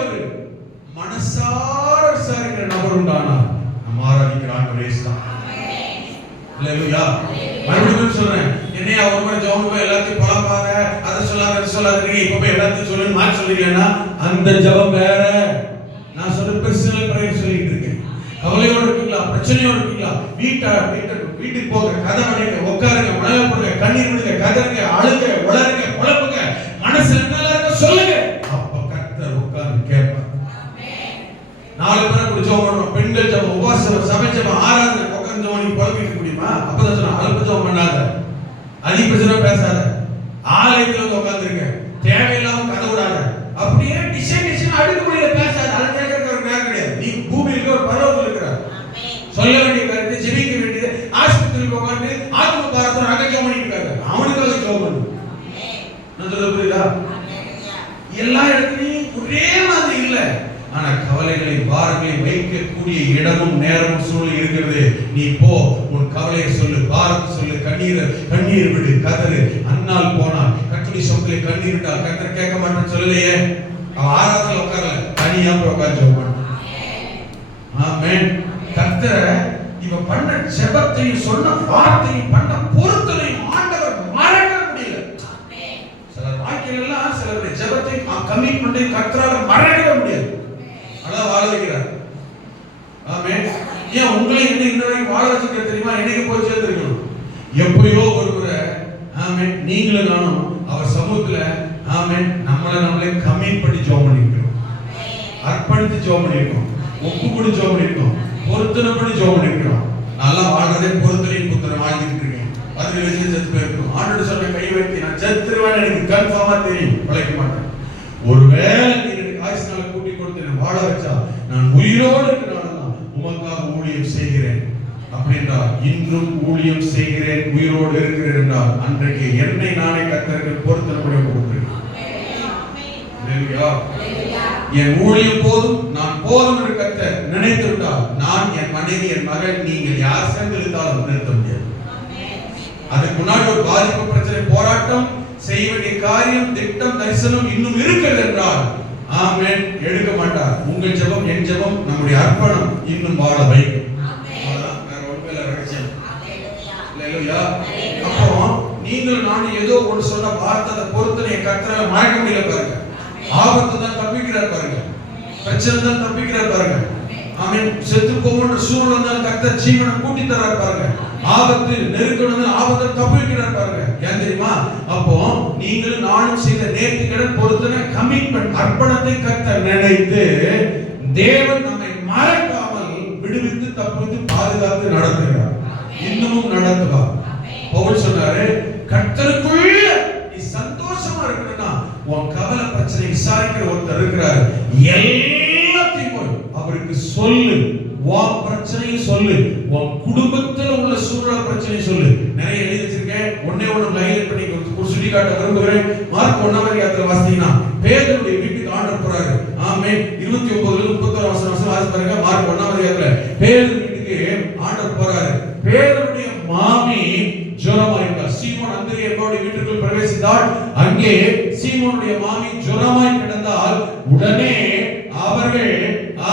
ஒரு மனசார விசாரிக்கிற நபர் உண்டானா நம்ம ஆராதிக்கிற ஆண்டவரே தான். ஹalleluya. மறுபடியும் சொல்றேன், என்னையா ஒரு முறை ஜெபம் போய் எல்லாத்தையும் பழப்பாங்க, அதை சொல்லாத அதை சொல்லாதீங்க, இப்ப போய் எல்லாத்தையும் சொல்லுன்னு மாற்றி சொல்லிட்டீங்கன்னா அந்த ஜெபம் வேற. நான் சொல்ற பர்சனல் பிரேயர் சொல்லிட்டு இருக்கேன். கவலையோட இருக்கீங்களா, பிரச்சனையோட இருக்கீங்களா, வீட்டுக்கு போங்க, கதை அடைங்க, உட்காருங்க, மழை போடுங்க, கண்ணீர் விடுங்க, கதறுங்க, அழுங்க, உளருங்க, குழப்புங்க, மனசுல என்னெல்லாம் இருக்க சொல்லுங்க. அப்ப கர்த்தர் உட்கார்ந்து கேட்பார். நாலு பேரை கூட ஜெபம் பண்ணணும். பெண்கள் ஜெபம், உபவாசம், சபை ஜெபம், ஆராதனை உட்கார்ந்து ஜெபம் புலம்பிக்க முடியுமா? அப்பதான் சொன்னா அல்ப ஜெபம் பண்ணாத, அதிக பிரச்சனை பேசாத, ஆலயத்துல வந்து உட்கார்ந்துருங்க, தேவையில்லாம கதை விடாத, அப்படியே டிசைன் அடுக்க முடியல பேசாத. அதை கேட்கறதுக்கு ஒரு நேரம் கிடையாது. நீ பூமியில ஒரு பரவத்தில் இருக்கிற சொல்ல வேண்டிய கருத்து, ஜெபிக்க வேண்டியது, ஆஸ்பத்திரிக்கு உட்காந்து ஆத்ம பாரத்தை அகஜம் பண்ணிட்டு இருக்காங்க. அவனுக்காக ஜெபம் பண்ணு. நான் சொல்ல புரியுதா? எல்லா இடத்துலயும் ஒரே மாதிரி இல்ல. ஆனா கவலைகளை பாரங்களை வைக்கக்கூடிய இடமும் நேரமும் சூழ்நிலை இருக்கிறது. நீ போ, உன் கவலையை சொல்லு, பாரத்தை சொல்லு, கண்ணீர் விடு, கதறு. அன்னால் போனால் கர்த்தருடைய சமூகத்திலே கண்ணீர் விட்டால் கர்த்தர் கேட்க மாட்டேன்னு சொல்லலையே. அவன் ஆராதனையில் உட்காரல, தனியா போய் உட்கார்ந்து ஜெபம் பண்ணு. ஆமென். கர்த்தரை இவ பண்ண ஜெபத்தையும் சொன்ன வார்த்தையும் பண்ண பொருத்தலையும் ஆண்டவர் மறக்க முடியல. சிலர் வாக்கியம் எல்லாம் சிலருடைய ஜெபத்தை கமிட்மெண்டை கர்த்தரால மறக்கவே முடியாது. அதான் வாழ வைக்கிறார். ஆமென். ஏன் உங்களை இன்ன வரைக்கும் வாழ வச்சிருக்க தெரியுமா? என்னைக்கு போய் சேர்ந்திருக்கணும்? எப்பயோ ஒரு முறை ஆமென் நீங்களும் நானும் அவர் சமூகத்துல ஆமென் நம்மளே கமிட் பண்ணி ஜெபம் பண்ணிருக்கோம், அர்ப்பணித்து ஜெபம் பண்ணிருக்கோம், ஒப்பு கொடு ஜெபம் பண்ணிருக்கோம், பொருத்தனை பண்ணி ஜெபம் பண்ணிருக்கோம். நல்லா வாழ்றதே பொருத்தனையும் புத்தனை வாழ்ந்துட்டு இருக்கேன். அதுக்கு வச்சு செத்து போயிருக்கோம். ஆண்டோட சொன்ன கை வைத்து நான் செத்துருவேன் எனக்கு கன்ஃபார்மா தெரியும், உழைக்க மாட்டேன். ஒருவேளை நீ எனக்கு ஆயுஷ்னால கூட்டி கொடுத்து வாழ வச்சா நான் உயிரோடு இருக்கிறான் உமக்காக ஊழியம் செய்கிறேன் அப்படின்றா. இன்றும் ஊழியம் செய்கிறேன், உயிரோடு இருக்கிறேன் என்றால் அன்றைக்கு என்னை நானே கர்த்தருக்கு பொருத்தனை பண்ணி கொடுக்கிறேன். என் ஊழியம் போதும், நான் போதும் என்று கர்த்தர் நினைத்து விட்டால் நான், என் மனைவி, என் மகன், நீங்கள் யார் சேர்ந்தெழுத்தாலும் நிறுத்த முடியாது. அதுக்கு முன்னாடி ஒரு பாதிப்பு, பிரச்சனை, போராட்டம், செய்ய வேண்டிய காரியம், திட்டம், தரிசனம் இன்னும் இருக்கிறது என்றால் ஆமென் எடுக்க மாட்டார். உங்கள் ஜெபம், என் ஜெபம், நம்முடைய அர்ப்பணம் இன்னும் வாழ வைக்கும். அவ்வளவுதான், வேற ஒண்ணுமே ரகசியம். ஹalleluya. அப்போ நீங்கள் நான் ஏதோ ஒரு சொன்ன வார்த்தை பொருத்தனை கர்த்தரை மறக்க முடியல பாருங்க. ஆபத்து தான் தப்பிக்கிறார் பாருங்க, பிரச்சனை தான் தப்பிக்கிறார் பாருங்க. ஆமென். சில செத்து போகின்ற சூழல் வந்தாலும் கர்த்தர் ஜீவனை கூட்டி தர்றாரு பாருங்க. ஆபத்து நெருக்கம் வந்து ஆபத்தை தப்பிக்கிறார் பாருங்க. ஏன் தெரியுமா? அப்போ நீங்களும் நானும் செய்த நேர்த்திக்கடன் பொறுத்தன கமிட்மெண்ட் அர்ப்பணத்தை கர்த்தர் நினைத்து தேவன் நம்மை மறக்காமல் விடுவித்து தப்பித்து பாதுகாத்து நடத்துகிறார். இன்னமும் நடத்துவார். பவுல் சொன்னாரு, கர்த்தருக்குள்ள நீ சந்தோஷமா இருக்கணும்னா உன் கவலை பிரச்சனை விசாரிக்கிற ஒருத்தர் இருக்கிறார். எல்லாத்தையும் போய் அவருக்கு சொல்லு. உன் பிரச்சனையை சொல்லு, உன் குடும்பத்தில் உள்ள சூழல் பிரச்சனையை சொல்லு. நிறைய எழுதி வச்சிருக்கேன். ஒன்னே ஒண்ணு ஹைலைட் பண்ணி ஒரு சுட்டி காட்ட விரும்புகிறேன். மார்க் 1:1 வாசித்தீங்கன்னா பேதுருடைய வீட்டுக்கு ஆண்டவர் போறாரு. ஆமென். 29 31 வசனம் வாசி பாருங்க. மார்க் 1:1 பேதுரு வீட்டுக்கு ஆண்டவர் போறாரு. பேதுருடைய மாமி ஜுரமா இருந்தார். சீமோன் அந்திரே என்பவருடைய வீட்டுக்குள் பிரவேசித்தாள். அங்கே சீமோனுடைய மாமி ஜுரமாய் கிடந்தால் உடனே அவர்கள்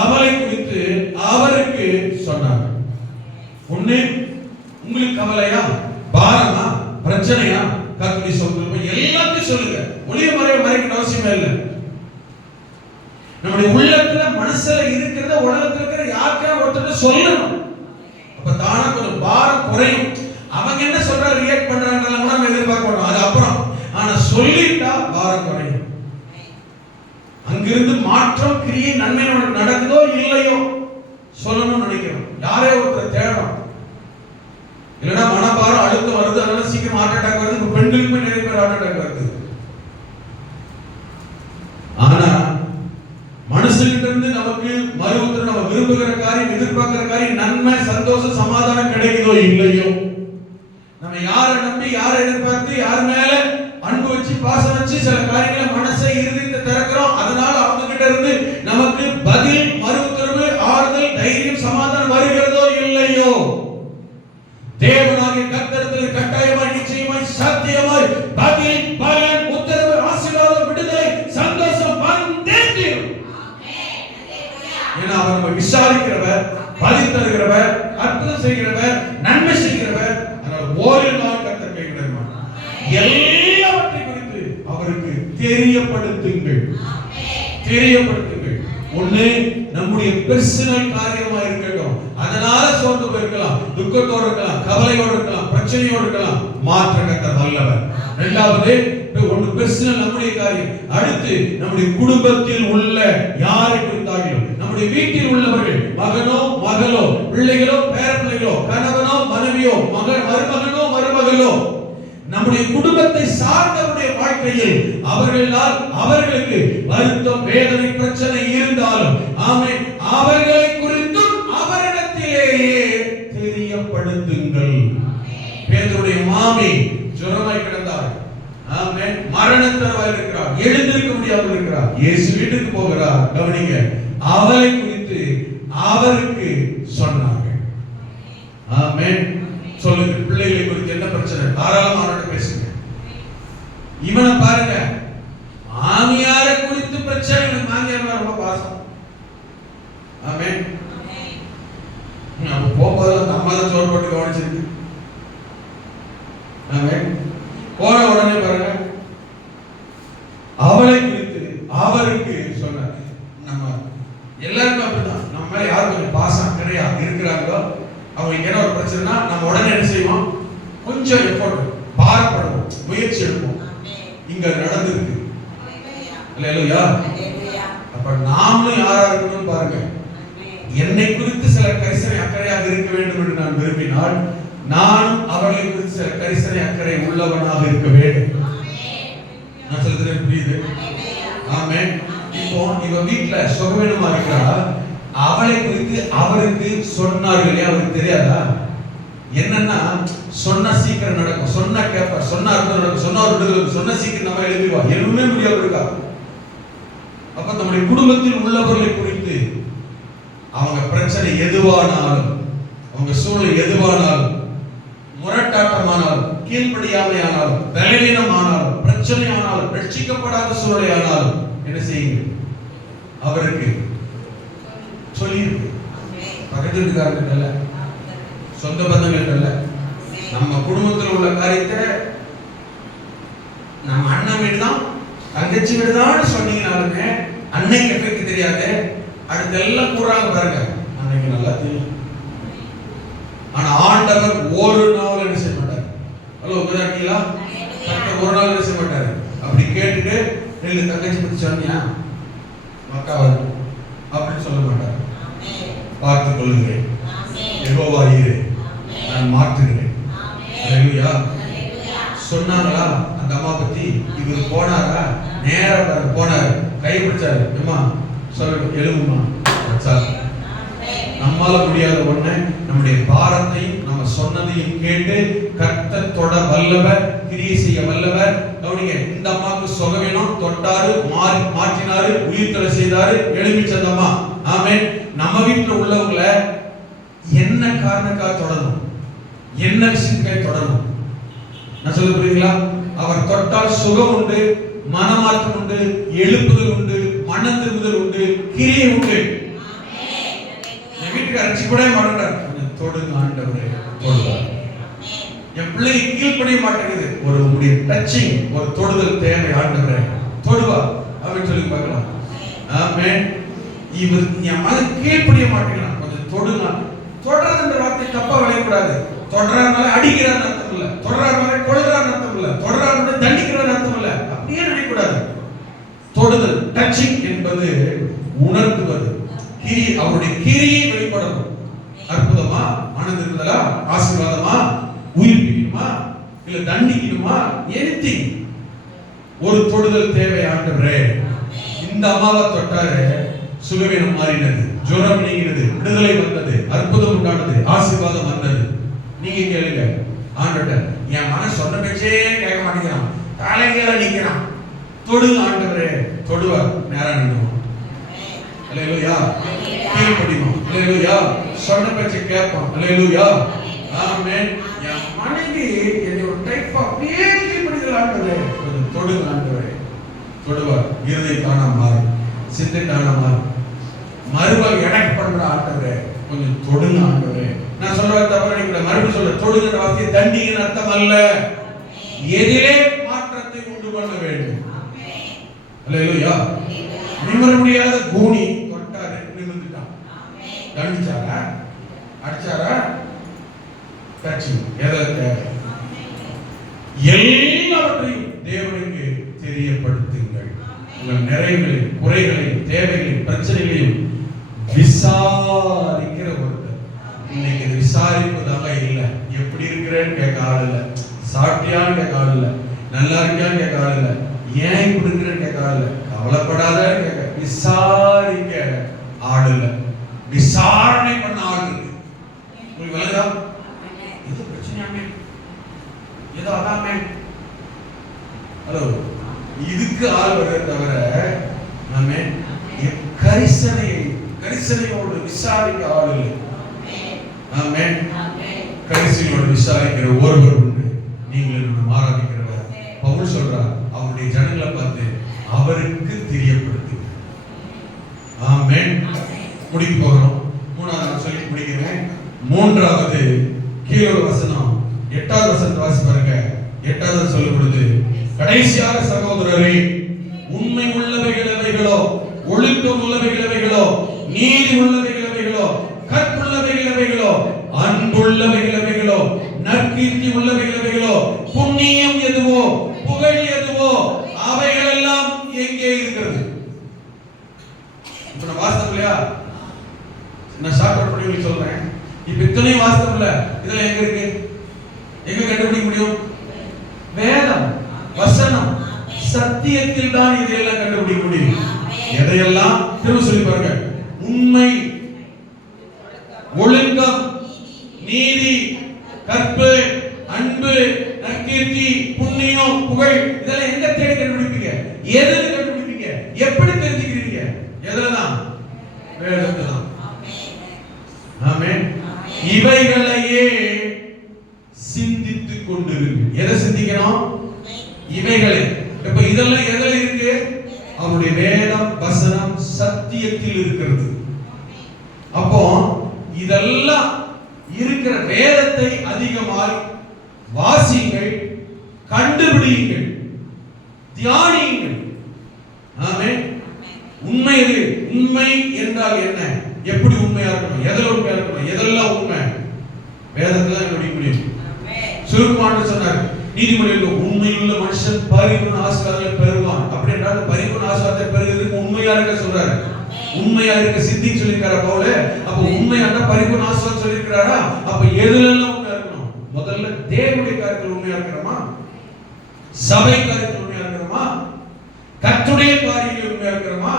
அவளை குறித்து அவருக்கு சொன்னாங்க. ஒண்ணு, உங்களுக்கு கவலையா, பாரமா, பிரச்சனையா, கர்த்தருடைய சொல்லுங்க, எல்லாத்தையும் சொல்லுங்க. ஒளிய மறைக்க அவசியமே இல்லை. நம்முடைய உள்ளத்துல மனசுல இருக்கிறத உலகத்துல இருக்கிற யாருக்கா ஒருத்தர் சொல்லணும். அப்ப தானா கொஞ்சம் பாரம் குறையும். அவங்க என்ன சொல்ற ரியாக்ட் பண்றாங்கன்னு கூட நம்ம எதிர்பார்க்க மாட்டோம். அது அப்புறம். ஆனா சொல்லிட்டா பாரம் குறையும். அங்கிருந்து மாற்றம் கிரியை நன்மை நடக்குதோ இல்லையோ சொல்லணும்னு நினைக்கிறோம். யாரே ஒருத்தர் தேடும். இல்லைன்னா மனபாரம் அழுத்தம் வருது, அதனால சீக்கிரம் ஹார்ட் அட்டாக் வருது. பெண்களுக்குமே நிறைய பேர் ஹார்ட் அட்டாக் வருது. ஆனா மனுஷங்கிட்ட இருந்து நமக்கு மறு உத்தரவு, நம்ம விரும்புகிற காரியம், எதிர்பார்க்கிற காரியம், நன்மை, சந்தோஷம், சமாதானம் கிடைக்குதோ இல்லையோ, நம்ம யாரை நம்பி, யாரை எதிர்பார்த்து, யார் மேல அன்பு வச்சு பாசம் வச்சு சில காரியங்களை மனசை இருதயத்தை திறக்கிறோம். அதனால அவங்க கிட்ட இருந்து நமக்கு பதில், மறு உத்தரவு, ஆறுதல், தைரியம், சமாதானம் வருகிறதோ இல்லையோ, தேவனாகிய கர்த்தரிடத்தில் கட்டாயமாய், நிச்சயமாய், சத்தியமாய் பதில், பலன், உத்தரவு, ஆசீர்வாதம், விடுதலை, சந்தோஷம் வந்தே தீரும். ஏன்னா அவர் நம்ம விசாரிக்கிறவர், பதில் தருகிறவர், அற்புதம் செய்கிறவர், நன்மை செய்கிறவர். அதனால் ஒரு நாள் கர்த்தர் கைவிட மாட்டார். எல்லாவற்றை குறித்து அவருக்கு தெரியப்படுத்துங்கள். தெரியப்படுத்துங்கள். ஒண்ணு, நம்முடைய பர்சனல் காரியமா இருக்கட்டும். அதனால சோர்ந்து போயிருக்கலாம், துக்கத்தோடு இருக்கலாம், கவலையோடு இருக்கலாம், பிரச்சனையோடு இருக்கலாம். மாற்ற கர்த்தர் வல்லவர். இரண்டாவது, ஒன்று பர்சனல் நம்முடைய காரியம். அடுத்து நம்முடைய குடும்பத்தில் உள்ள யாரை குறித்தாகிலும், நம்முடைய வீட்டில் உள்ளவர்கள், மகனோ மகளோ, பிள்ளைகளோ பேரப்பிள்ளைகளோ, கணவனோ மனைவியோ, மருமகனோ மருமகளோ, நம்முடைய குடும்பத்தை சார்ந்தவருடைய வாழ்க்கையில் அவர்களால் அவர்களுக்கு வருத்தம், வேதனை, பிரச்சனை இருந்தாலும் ஆமென், அவர்களை குறித்தும் அவரிடத்திலேயே தெரியப்படுத்துங்கள். பேதுருடைய மாமி ஜுரமாய் கிடந்தார். ஆமென். மரணத்தருவாய் இருக்கிறார். எழுந்திருக்க முடியாமல் இருக்கிறார். இயேசு வீட்டுக்கு போகிறார். கவனிங்க, அவரை குறித்து அவருக்கு சொன்னாங்க. ஆமென். சொல்லுங்க, பிள்ளைகளை குறித்து என்ன பிரச்சனை? தாராளமாக பேசுங்க. இவனை பாருங்க, மாமியாரை குறித்து பிரச்சனை. மாமியார் ரொம்ப பாசம். ஆமென். நம்ம போகும்போது அம்மா தான் சோறு போட்டு கவனிச்சிருக்கு. ஆமென். போன உடனே பாருங்க, அவளை குறித்து அவருக்கு சொன்னார். நம்ம எல்லாருமே அப்படிதான். நம்ம மேல யார் கொஞ்சம் பாசம் அக்கறையா இருக்கிறாங்களோ, அவங்களுக்கு என்ன ஒரு பிரச்சனைனா நம்ம உடனே என்ன செய்வோம்? கொஞ்சம் எஃபோர்ட், பாரப்படுவோம், முயற்சி எடுப்போம். இங்க நடந்திருக்கு. அல்லேலூயா. அப்ப நாமளும் யாரா இருக்கணும்னு பாருங்க. என்னை குறித்து சில கரிசனை அக்கறையாக இருக்க வேண்டும் என்று நான் விரும்பினால், நானும் அவர்களை குறித்து சில கரிசனை அக்கறை உள்ளவனாக இருக்க வேண்டும். நான் சொல்றது புரியுது? ஆமென். இப்போ இவ வீட்டுல சுகவேணுமா இருக்கிறா, அவளை குறித்து அவருக்கு சொன்னார்களே, அவருக்கு தெரியாதா? என்னன்னா சொன்ன சீக்கிரம் நடக்கும், சொன்ன கேட்பார், சொன்ன அர்த்தம் நடக்கும், சொன்ன விடுதலை, சொன்ன சீக்கிரம் நம்ம எழுதிவா, எதுவுமே முடியாம இருக்கா. அப்ப நம்முடைய குடும்பத்தில் உள்ளவர்களை குறித்து அவங்க பிரச்சனை எதுவானாலும், அவங்க சூழல் எதுவானாலும், முரட்டாட்டமானாலும், கீழ்ப்படியாமை ஆனாலும், பலவீனம் ஆனாலும், பிரச்சனை ஆனாலும், ரட்சிக்கப்படாத சூழலை ஆனாலும் என்ன செய்யுங்க? அவருக்கு சொல்லியிருக்கு. பக்கத்து வீட்டுக்காரங்க, சொந்த பந்தங்கள், நம்ம குடும்பத்தில் உள்ள காரியத்தை நம்ம அண்ணன் வீடு தான், தங்கச்சி வீடு தான் சொன்னீங்கனாலுமே அன்னைக்கு எஃபெக்ட் தெரியாது. அடுத்து எல்லாம் கூறாங்க பாருங்க, அன்னைக்கு நல்லா எல்லாத்தையும். ஆனா ஆண்டவர் ஒரு நாள் என்ன செய்ய மாட்டார். ஹலோ கேட்டீங்களா? ஒரு நாள் என்ன செய்ய மாட்டார். அப்படி கேட்டுட்டு ரெண்டு தங்கச்சி பத்தி சொன்னியா மக்கா வரும் அப்படின்னு சொல்ல மாட்டார். பார்த்துக் கொள்ளுகிறேன், யெகோவா ஈரே, நான் மாற்றுகிறேன். ஹல்லேலூயா. சொன்னாங்களா அந்த அம்மா பத்தி? இவர் போனாரா? நேரா போனாரு, கை பிடிச்சாரு, அம்மா சொல்ல எழுவுமா வச்சாரு. நம்மால முடியாத ஒண்ணு நம்முடைய பாரத்தையும் நம்ம சொன்னதையும் கேட்டு கர்த்தர் தொட வல்லவர், கிரியை செய்ய வல்லவர். கவனிங்க, இந்த அம்மாவுக்கு சுக வேணும், தொட்டாரு, மாற்றினாரு, உயிர்த்தெழ செய்தாரு, எழுப்பிச்ச அம்மா. ஆமென். நம்ம வீட்டுல உள்ளவங்களை என்ன காரணக்காக தொடரணும், என்ன விஷயத்துக்காக தொடரணும்? நான் சொல்ல புரியுங்களா? அவர் தொட்டால் சுகம் உண்டு, மனமாற்றம் உண்டு, எழுப்புதல் உண்டு, மனம் திரும்புதல் உண்டு, கிரியை உண்டு. என் வீட்டுக்கு அரைச்சி கூட மாட்டார். தொடுங்க ஆண்டவரே, தொடுவார். என் பிள்ளைக்கு கீழ்ப்படிய மாட்டேங்குது, ஒரு உங்களுடைய டச்சிங், ஒரு தொடுதல் தேவை. ஆண்டவரே தொடுவா அப்படின்னு சொல்லி பார்க்கலாம். ஆமென். இவர் என் மகன் கீழ்ப்படிய மாட்டேங்கிறான், கொஞ்சம் தொடுங்க. தொடர்றதுன்ற வார்த்தை தப்பா விளையக்கூடாது. தொடர்றதுனால அடிக்கிறான்னு அர்த்தம் இல்ல, தொடர்றதுனால கொள்கிறான்னு அர்த்தம் இல்ல, தொடர்றதுனால தண்டிக்கிறான்னு அர்த்தம் இல்ல. அப்படியே நினைக்கக்கூடாது. தொடுதல், டச்சிங் என்பது உணர்த்துவது, கிரி, அவருடைய கிரியை வெளிப்படணும். அற்புதமா, ஆனந்திருப்பதா, ஆசீர்வாதமா, உயிர்ப்பிக்கணுமா, இல்ல தண்டிக்கணுமா, எனிதிங் ஒரு தொடுதல் தேவை. ஆண்டவரே, இந்த அம்மாவை தொட்டாரு, சுகவீனம் மாறினது, ஜுரம் நீங்கினது, விடுதலை வந்தது, அற்புதம் உண்டானது, ஆசீர்வாதம் வந்தது. நீங்க கேளுங்க ஆண்டவரே, என் மனசு சொன்ன பேச்சே கேட்க மாட்டேங்கிறான், தலைகீழ நிக்கிறான், தொடு ஆண்டவரே. தொடுவார், நேரா நின்னுவோம். அல்லேலூயா. கீழ்ப்படிவோம். அல்லேலூயா. சொன்ன பேச்சை கேட்போம். அல்லேலூயா. ஆமென். என் மனைவி என்னை ஒரு டைப் அப்படியே கீழ்ப்படிதல் ஆண்டவரே, கொஞ்சம் தொடுங்க ஆண்டவரே. தொடுவார். இருதயம் தானா மாறும், சிந்தை தானா மாறும். மறுபடியும் எனக்கு பண்ற ஆண்டவரே, கொஞ்சம் தொடுங்க ஆண்டவரே. நான் சொல்ற தவிர நீங்க மறுபடியும் சொல்ற தொடுங்கிற வார்த்தை தண்டிங்கிற அர்த்தம் அல்ல. எதிலே மாற்றத்தை உண்டு பண்ண வேண்டும். அல்லேலூயா. நிமிர முடியாத கூனி தொட்டாரு, நிமிர்ந்துட்டான். தண்டிச்சாரா? அடிச்சாரா? டச்சிங். எதை தேவை? எல்லாவற்றையும் தேவனுக்கு தெரியப்படுத்துங்கள். உங்கள் நிறைவுகளையும் குறைகளையும் தேவைகளையும் பிரச்சனைகளையும் விசாரிக்கிற ஒருத்தர். இன்னைக்கு விசாரிப்பதாக இல்லை. எப்படி இருக்கிறேன்னு கேட்க ஆள் இல்லை, சாப்பிட்டியான்னு கேட்க ஆள் இல்லை, நல்லா இருக்கியான்னு கேட்க ஆள் இல்லை, ஏன் இப்படி இருக்கிறேன்னு கேட்க ஆள் இல்லை, கவலைப்படாதன்னு கேட்க, விசாரிக்க ஆள் இல்லை, விசாரணை பண்ண ஆள் இருக்கு. உங்களுக்கு விளங்குதா? இது பிரச்சனையாமே, ஏதோ அதாமே, ஹலோ, இதுக்கு ஆள் வர தவிர நாம கரிசனையோடு விசாரிக்க ஆள் இல்லை. ஆமென். கரிசனையோடு விசாரிக்கிற ஒருவர் உண்டு, நீங்கள் ஆராதிக்கிறவர். பவுல் சொல்றார், அவருடைய ஜனங்களை பார்த்து அவருக்கு தெரியப்படுத்து. ஆமென். முடிக்க போகிறோம். மூணாவது சொல்லி முடிக்கிறேன். மூன்றாவது கீழே வசனம் 8வது வசனத்தை வாசி பாருங்க. 8வது சொல்லப்படுது, கடைசியாக சகோதரரே, உண்மை உள்ளவைகள் எவைகளோ, ஒழுக்கம் உள்ளவைகள் எவைகளோ, நீதி உள்ளவைகள் எவைகளோ, கற்புள்ளவைகள் எவைகளோ, அன்புள்ளவைகள் எவைகளோ, நற்கீர்த்தி உள்ளவைகள் எவைகளோ, புண்ணியம் எதுவோ, புகழ் எதுவோ, அவைகள் எல்லாம் எங்கே இருக்கிறது? இப்ப நான் வாஸ்தவம் இல்லையா? நான் ஷார்ட் அவுட் பண்ணி சொல்றேன். இப்ப இத்தனை வாஸ்தவம் இல்ல, இதெல்லாம் எங்க இருக்கு? எங்க கண்டுபிடிக்க முடியும்? வேதம், வசனம், சத்தியத்தில் தான் இதையெல்லாம் கண்டுபிடிக்க முடியும். எதையெல்லாம்? திரும்ப சொல்லி பாருங்க. உண்மை, ஒழுக்கம், நீதி, கற்பு, அன்பு, நற்கீர்த்தி, புண்ணியம், புகழ், இதெல்லாம் எங்க தேடி கண்டுபிடிப்பீங்க? எதுல கண்டுபிடிப்பீங்க? எப்படி தெரிஞ்சுக்கிறீங்க? எதுலதான்? வேதத்துல தான். ஆமென். இவைகளையே சிந்தித்துக் கொண்டிருங்கள். எதை சிந்திக்கணும்? இவைகளை. இப்ப இதெல்லாம் எதுல இருக்கு? அவருடைய வேதம், வசனம், சத்தியத்தில் இருக்கிறது. அப்போ இதெல்லாம் இருக்கிற வேதத்தை அதிகமாய் வாசியுங்கள், கண்டுபிடியுங்கள், தியானியுங்கள். ஆமென். உண்மை எது? உண்மை என்றால் என்ன? எப்படி உண்மையா இருக்கணும்? எதில் உண்மையா இருக்கணும்? சொன்னார் நீதிமொழியில், உண்மையுள்ள மனுஷன் பரிபூர்ண ஆசீர்வாதங்களை பெறுவான். அப்படி என்றால் பரிபூர்ண ஆசீர்வாதத்தை பெறுவதற்கு உண்மையா இருக்க சொல்றாரு. உண்மையா இருக்க சித்தின்னு சொல்லியிருக்காரு பவுல். அப்ப உண்மையா பரிபூர்ண ஆசீர்வாதம் சொல்லியிருக்கிறாரா? அப்ப எதுலெல்லாம் உண்மையா இருக்கணும்? முதல்ல தேவனுடைய காரியத்தில் உண்மையா இருக்கிறோமா? சபை காரியத்தில் உண்மையா இருக்கிறோமா? கர்த்தருடைய காரியத்தில் உண்மையா இருக்கிறோமா?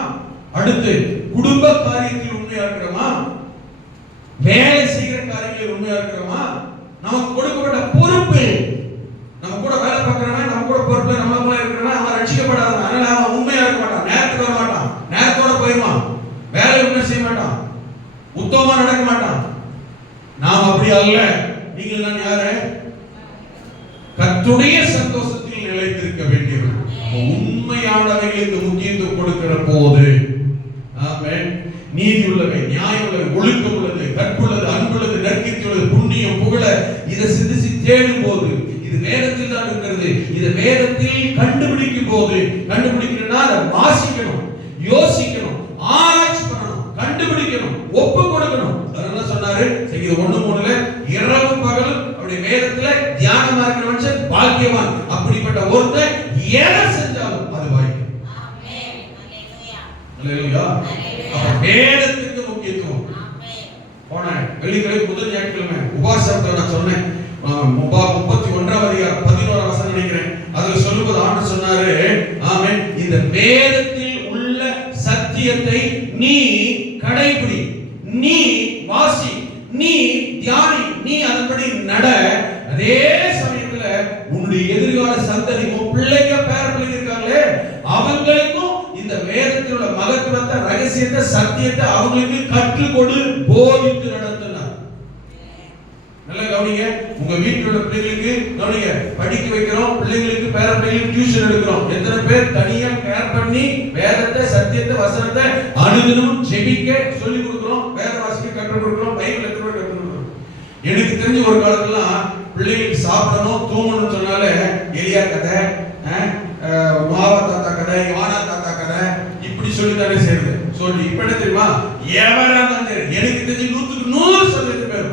அடுத்து குடும்ப காரியத்தில் உண்மையா இருக்கிறோமா? வேலை செய்கிற காரியத்தில் உண்மையா இருக்கிறோமா? நமக்கு கொடுக்கப்பட்ட பொறுப்பு, நம்ம கூட வேலை பார்க்கிறவன், நம்ம கூட பொறுப்பு நமக்குள்ள இருக்கிறவன் அவன் ரட்சிக்கப்படாதவன். அதனால அவன் உண்மையா இருக்க மாட்டான், நேரத்துக்கு வர மாட்டான், நேரத்தோட போயிடுவான், வேலை உண்மை செய்ய மாட்டான், உத்தமமா நடக்க மாட்டான். நாம் அப்படி அல்ல. நீங்கள் நான் யாரு? கர்த்தருடைய சந்தோஷத்தில் நிலைத்திருக்க வேண்டியவர்கள். உண்மையானவைகளுக்கு முக்கியத்துவம் கொடுக்கிற போது, ஆமென், நீதி உள்ளவை, நியாயம் உள்ளவை, ஒழுக்கம் உள்ளது, கற்புள்ளது, அன்புள்ளது, நற்கீர்த்தி உள்ளது, புண்ணியம், புகழ, இதை சிந்திச்சு தேடும் போது, இது வேதத்தில் தான் இருக்கிறது. இதை வேதத்தில் கண்டுபிடிக்கும் போது, கண்டுபிடிக்கணும்னா அதை வாசிக்கணும், யோசிக்கணும், ஆராய்ச்சி பண்ணணும், கண்டுபிடிக்கணும், ஒப்பு கொடுக்கணும். அதனால சொன்னாரு சங்கீதம் 1:3, இரவு பகலும் அப்படி வேதத்துல தியானமா இருக்கிற மனுஷன் பாக்கியவான். அப்படிப்பட்ட ஒருத்தன் எதை செஞ்சாலும் அது பாக்கியம். ஆமென். அல்லேலூயா. அப்ப வேதத்துக்கு முக்கியத்துவம். போன வெள்ளிக்கிழமை முதல் ஞாயிற்றுக்கிழமை உபவாசத்தை நான் சொன்னேன். 31ஆம் அதிகாரம் 11ஆம் வசனம் நினைக்கிறேன். அதுல சொல்லும்போது ஆண்டவர் சொன்னாரு, ஆமென், இந்த வேதத்தில் உள்ள சத்தியத்தை நீ கடைபிடி, நீ வாசி, நீ தியானி, நீ அதன்படி நட. அதே சமயத்துல உன்னுடைய எதிர்கால சந்ததி, உன் பிள்ளைங்க பேர பிள்ளைங்க இருக்காங்களே, அவங்களுக்கும் இந்த வேதத்தில் உள்ள மகத்துவத்தை, ரகசியத்தை, சத்தியத்தை அவங்களுக்கு கற்றுக் கொடு, போதித்து நடத்தினார். நல்லா கவனிங்க. உங்க வீட்டில் உள்ள பிள்ளைங்களுக்கு கவனிங்க, படிக்க வைக்கிறோம், பிள்ளைங்களுக்கு பேர பிள்ளைங்களுக்கு டியூஷன் எடுக்கிறோம். எத்தனை பேர் தனியா கேர் பண்ணி வேதத்தை, சத்தியத்தை, வசனத்தை அனுதினம் ஜெபிக்க சொல்லி கொடுக்கிறோம், வேத வாசிக்க கற்றுக் கொடுக்கிறோம், பைபிள் கற்றுக் கொடுக்கிறோம். எனக்கு தெரிஞ்ச ஒரு காலத்துலாம் பிள்ளைங்களுக்கு சாப்பிடணும், தூங்கணும்னு சொன்னாலே எலியா கதை, மாவா தாத்தா கதை, யோனா தாத்தா கதை, இப்படி சொல்லி தானே செய்யுது. சொல்லி இப்ப என்ன தெரியுமா, எவரா தான் எனக்கு தெரிஞ்சு 100% பேர்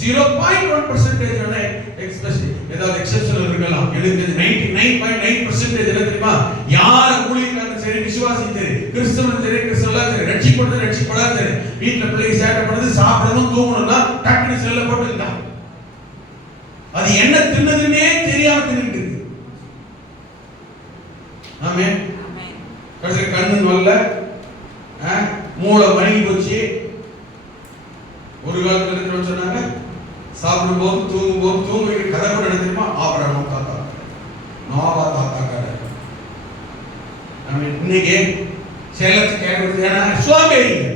0.1% எக்ஸ்பெஷலி ஏதாவது எக்ஸெப்ஷனல் இருக்கலாம். எனக்கு தெரிஞ்சு 99.9% என்ன தெரியுமா, யார ஊழியக்காரன் சரி, விசுவாசி சரி, கிறிஸ்தவன் சரி, கிறிஸ்தவன் சரி, ரட்சிக்கப்படுறது ரட்சிக்கப்படாத சரி, வீட்டுல பிள்ளைங்க சேட்டை பண்ணுது, சாப்பிடணும், தூங்கணும்னா டக்குனு செல்ல போட்டுட்டான். அது என்ன தின்னதுன்னே தெரியாம தின்னுட்டு இருக்கு. ஆமென். கடைசி கண்ணு நல்ல மூளை மணங்கி போச்சு. ஒரு காலத்துல என்ன சொன்னாங்க, சாப்பிடும் போது தூங்கும் போது தூங்க கதை கூட எடுத்துமா ஆபரணம் தாத்தா, நோபா தாத்தா கதை. இன்னைக்கு சேலத்து கேட்கறது ஏன்னா சோம்பேறிங்க.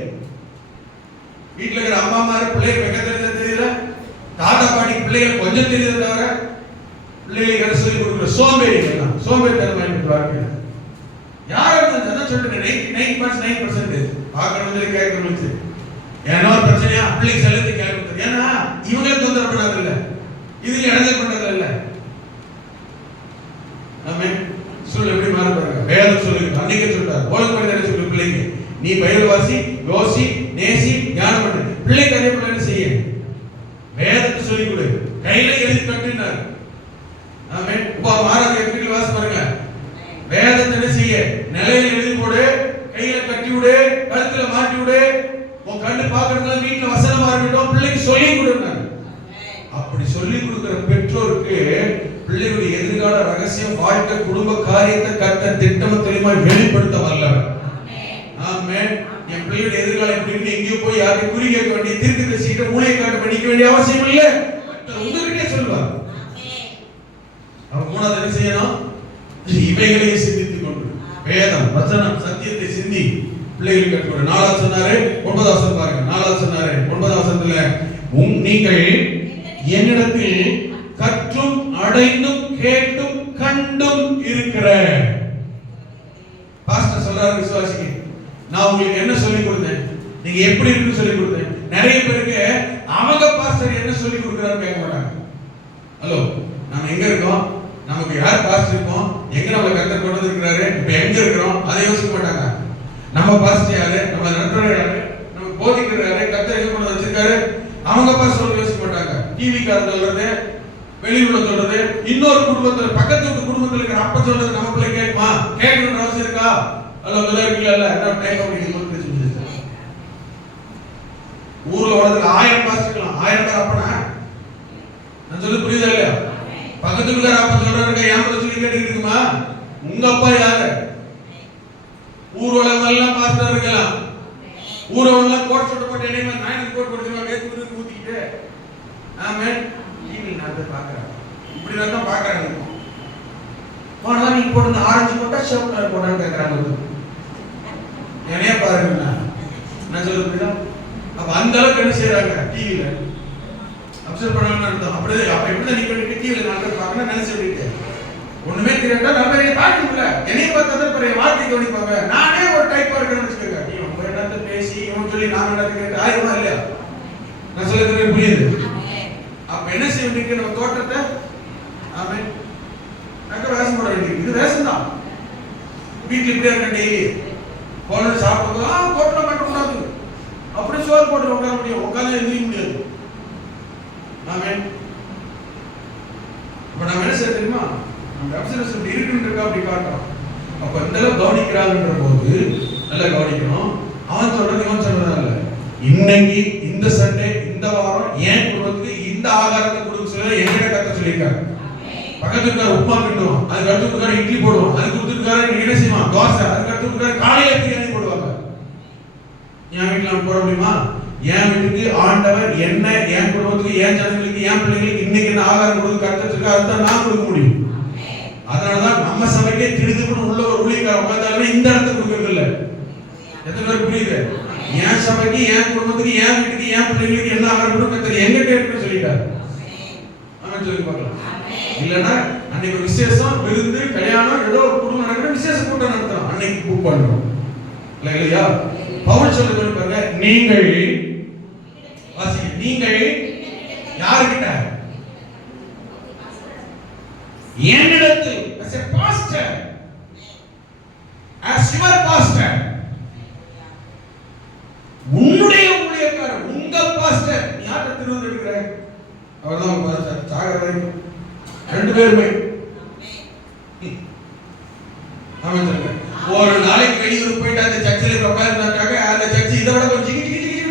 வீட்டுல இருக்கிற அம்மா மாதிரி பிள்ளைங்க வெக்க தெரிஞ்ச தெரியல, தாத்தா பாட்டி பிள்ளைகள் கொஞ்சம் தெரியுத தவிர பிள்ளைகளுக்கு என்ன சொல்லி கொடுக்குற சோம்பேறிங்க. சோம்பேறித்தனமா யாரும் சொல்றேன் 99.9% பார்க்கறது கேட்கறது. ஏன்னா பிரச்சனையா பிள்ளைக்கு செலுத்தி கேட்கறது, ஏன்னா இவங்களே தொந்தரவு பண்ணாது இல்ல, இதுல இடைஞ்சல் பண்றது இல்ல. ஆமென். சொல்ல எப்படி மாற பாருங்க. வேதம் சொல்லுங்க, அன்னைக்கே சொல்றாரு, ஒழுங்கு என்ன சொல்லு பிள்ளைங்க, நீ பைபிள் வாசி, யோசி, நேசி, ஞானம் பண்ணு. பிள்ளைக்கு அதே போல என்ன செய்ய, வேதத்தை சொல்லி கொடு, கையில எழுதி கட்டினார். ஆமென். மாறாத எப்படி வாசி பாருங்க, வேதத்தை என்ன செய்ய, நிலையில எழுதி போடு, கையில கட்டி விடு, கழுத்துல மாட்டி விடு, உன் கண்ணு பாக்குறதுனால வீட்டுல வசனமா இருக்கட்டும், பிள்ளைக்கு சொல்லி கொடுங்க. அப்படி சொல்லி கொடுக்கிற பெற்றோருக்கு பிள்ளைகளுடைய எதிர்கால ரகசியம், வாழ்க்கை, குடும்ப காரியத்தை கர்த்தர் திட்டம் தெளிவாய் வெளிப்படுத்த வல்லவர். ஆமென். என் பிள்ளைகளுடைய எதிர்காலம் எப்படி எங்கேயோ போய் யாருக்கு குறி கேட்க வேண்டிய, தீர்க்கதரிசிகிட்ட ஊழியக்காரர் பண்ணிக்க வேண்டிய அவசியம் இல்லை. உங்ககிட்டே சொல்லுவார். அப்ப மூணாவது என்ன செய்யணும், இவைகளையே சிந்தித்துக் கொண்டு வேதம், வசனம், சத்தியத்தை சிந்தி பிள்ளைகளுக்கு கற்றுக். நாலாவது சொன்னாரு 9வது வசனம் பாருங்க. நாலாவது சொன்னாரு 9வது வசனத்துல, நீங்கள் என்னிடத்தில் கற்றும் அடைந்தும் கேட்டும் கண்டும் இருக்கிற. பாஸ்டர் சொல்றாரு விசுவாசிக்கு, நான் உங்களுக்கு என்ன சொல்லி கொடுத்தேன், நீங்க எப்படி இருக்குன்னு சொல்லி கொடுத்தேன். நிறைய பேருக்கு அவங்க பாஸ்டர் என்ன சொல்லி கொடுக்குறாரு கேட்க மாட்டாங்க. ஹலோ, நாம எங்க இருக்கோம், நமக்கு யார் பாஸ்டர் இருக்கோம், எங்க நம்ம கர்த்தர் கொண்டு வந்திருக்கிறாரு, இப்ப எங்க இருக்கிறோம், அதை யோசிக்க மாட்டாங்க. நம்ம பாஸ்டர் யாரு, நம்ம நண்பர் யாரு, நம்ம போதிக்கிற யாரு, கர்த்தர் எங்க கொண்டு வச்சிருக்காரு, அவங்க பாஸ்டர் யோசிக்க மாட்டாங்க. டிவி காரங்க சொல்றது, வெளியூர்ல சொல்றது, இன்னொரு குடும்பத்துல பக்கத்து குடும்பத்துல இருக்கிற அப்ப சொல்றது நம்ம பிள்ளை கேட்குமா? கேட்கணும்னு அவசியம் இருக்கா? அல்ல இல்ல என்ன டைம் அப்படி ஊர்ல வளர்ந்து 1000 பாஸ்டர்லாம் 1000 பேர் அப்பனா நான் சொல்லி புரியுதா இல்லையா? பக்கத்து வீட்டுக்கார அப்பா சொல்றாங்க ஏன் சொல்லி கேட்டுக்கிட்டு இருக்குமா? உங்க அப்பா யாரு? ஊர்வலம் எல்லாம் பாஸ்டர் இருக்கலாம். ஊர்வலம் எல்லாம் கோட் சூட் போட்டு என்னைய நான் கோட் போட்டுருவேன் வேத்து ஊத்திக்கிட்டு. ஆமென். டிவி நான் பாக்குறேன். இப்படி தான் பாக்குறாங்க. போனா நீ போட்டு ஆரஞ்சு போட்டா சிவப்பு கலர் போடான்னு கேக்குறாங்க. என்னைய பாருங்க நான் சொல்ல புரியுதா? அப்ப அந்த அளவுக்கு என்ன செய்யறாங்க டிவில அப்சர்வ் பண்ணாம அர்த்தம். அப்படியே அப்ப எப்படி நீ பண்ணிட்டு டிவில நாட்கள் பார்க்கணும் நினைச்சு சொல்லிட்டு ஒண்ணுமே தெரியல நம்ம என்ன பார்க்கணும்ல. என்னைய பார்த்தா பெரிய வார்த்தை கவனிப்பாங்க. நானே ஒரு டைப்பா இருக்கேன்னு வச்சுக்கோங்க. நீ உங்க என்னத்த பேசி இவன் சொல்லி நான் என்ன கேட்டு ஆயிரமா இல்லையா? நான் சொல்றது புரியுது? அப்ப என்ன செய்ய வேண்டிய நம்ம தோட்டத்தை ஆமென் அங்க வேஷம் போட வேண்டியது. இது வேஷம் தான். வீட்டுல இப்படியா இருக்க டெய்லி போன சாப்பிடுவோம் போட்டல மாட்டக்கூடாது. அப்படி சோறு போட்டு உட்கார முடியும், உட்காந்து எழுதிக்க முடியாது. ஆமென். இப்ப நம்ம என்ன செய்ய தெரியுமா? நம்ம அப்சர்வேஷன் இருக்குன்றதுக்கு அப்படி காட்டுறோம். அப்ப இந்த அளவு கவனிக்கிறாங்கன்ற போது நல்லா கவனிக்கணும். அவன் சொல்றது இவன் சொல்றதா இல்ல. இன்னைக்கு இந்த சண்டே இந்த வாரம் ஏன் குடும்பத்துக்கு இந்த ஆகாரத்தை கொடுக்க சொல்லி எங்கிட்ட கத்த சொல்லியிருக்காங்க. பக்கத்து இருக்காரு உப்புமா கிண்டுவோம், அதுக்கு அடுத்து இருக்காரு இட்லி போடுவோம், அதுக்கு கொடுத்துருக்காரு என்ன செய்வான் தோசை, அதுக்கு அடுத்து இருக்காரு காலையில பிரியாணி போடுவாங்க. என் வீட்டுல போட முடியுமா? என் வீட்டுக்கு ஆண்டவர் என்ன என் குடும்பத்துக்கு என் ஜனங்களுக்கு என் பிள்ளைங்களுக்கு இன்னைக்கு என்ன ஆகாரம் கொடுக்க கத்துட்டு அதுதான் நான் கொடுக்க முடியும். அதனாலதான் நம்ம சபைக்கே திடுதுப்புன்னு உள்ள ஒரு ஊழியக்கார உட்கார்ந்தாலுமே இந்த இடத்துக்கு கொடுக்கறது இல்லை. எத்தனை பேர் புரியுது? என் சபைக்கு என் குடும்பத்துக்கு என் வீட்டுக்கு என் பிள்ளைங்களுக்கு என்ன ஆகாரம் கொடுக்க கத்துறது எங்க கேட்கணும்னு சொல்லிட்டாரு. அவன் சொல்லி பார்க்கலாம். இல்லைன்னா அன்னைக்கு விசேஷம் விருந்து கல்யாணம் ஏதோ ஒரு குடும்பம் நடக்கிற விசேஷ கூட்டம் நடத்துறோம், அன்னைக்கு புக் பண்றோம் இல்லையா? பவுல் சொல்றது பாருங்க, நீங்கள் வாசிங்க, நீங்கள் யார்கிட்ட? என்னிடத்தில் as a pastor, as your pastor, உன்னுடைய ஊழியக்காரர் உங்க பாஸ்டர். யாரை திருவுருள் எடுக்கிற? அவர்தான் பாஸ்டர் சாகர வரைக்கும் ரெண்டு பேருமே. ஆமென் சொல்லுங்க. ஒரு நாளைக்கு வெளியூர் போயிட்டு அந்த சர்ச்சில் உட்கார்ந்தாக்காக அந்த சர்ச் இதை விட கொஞ்சம்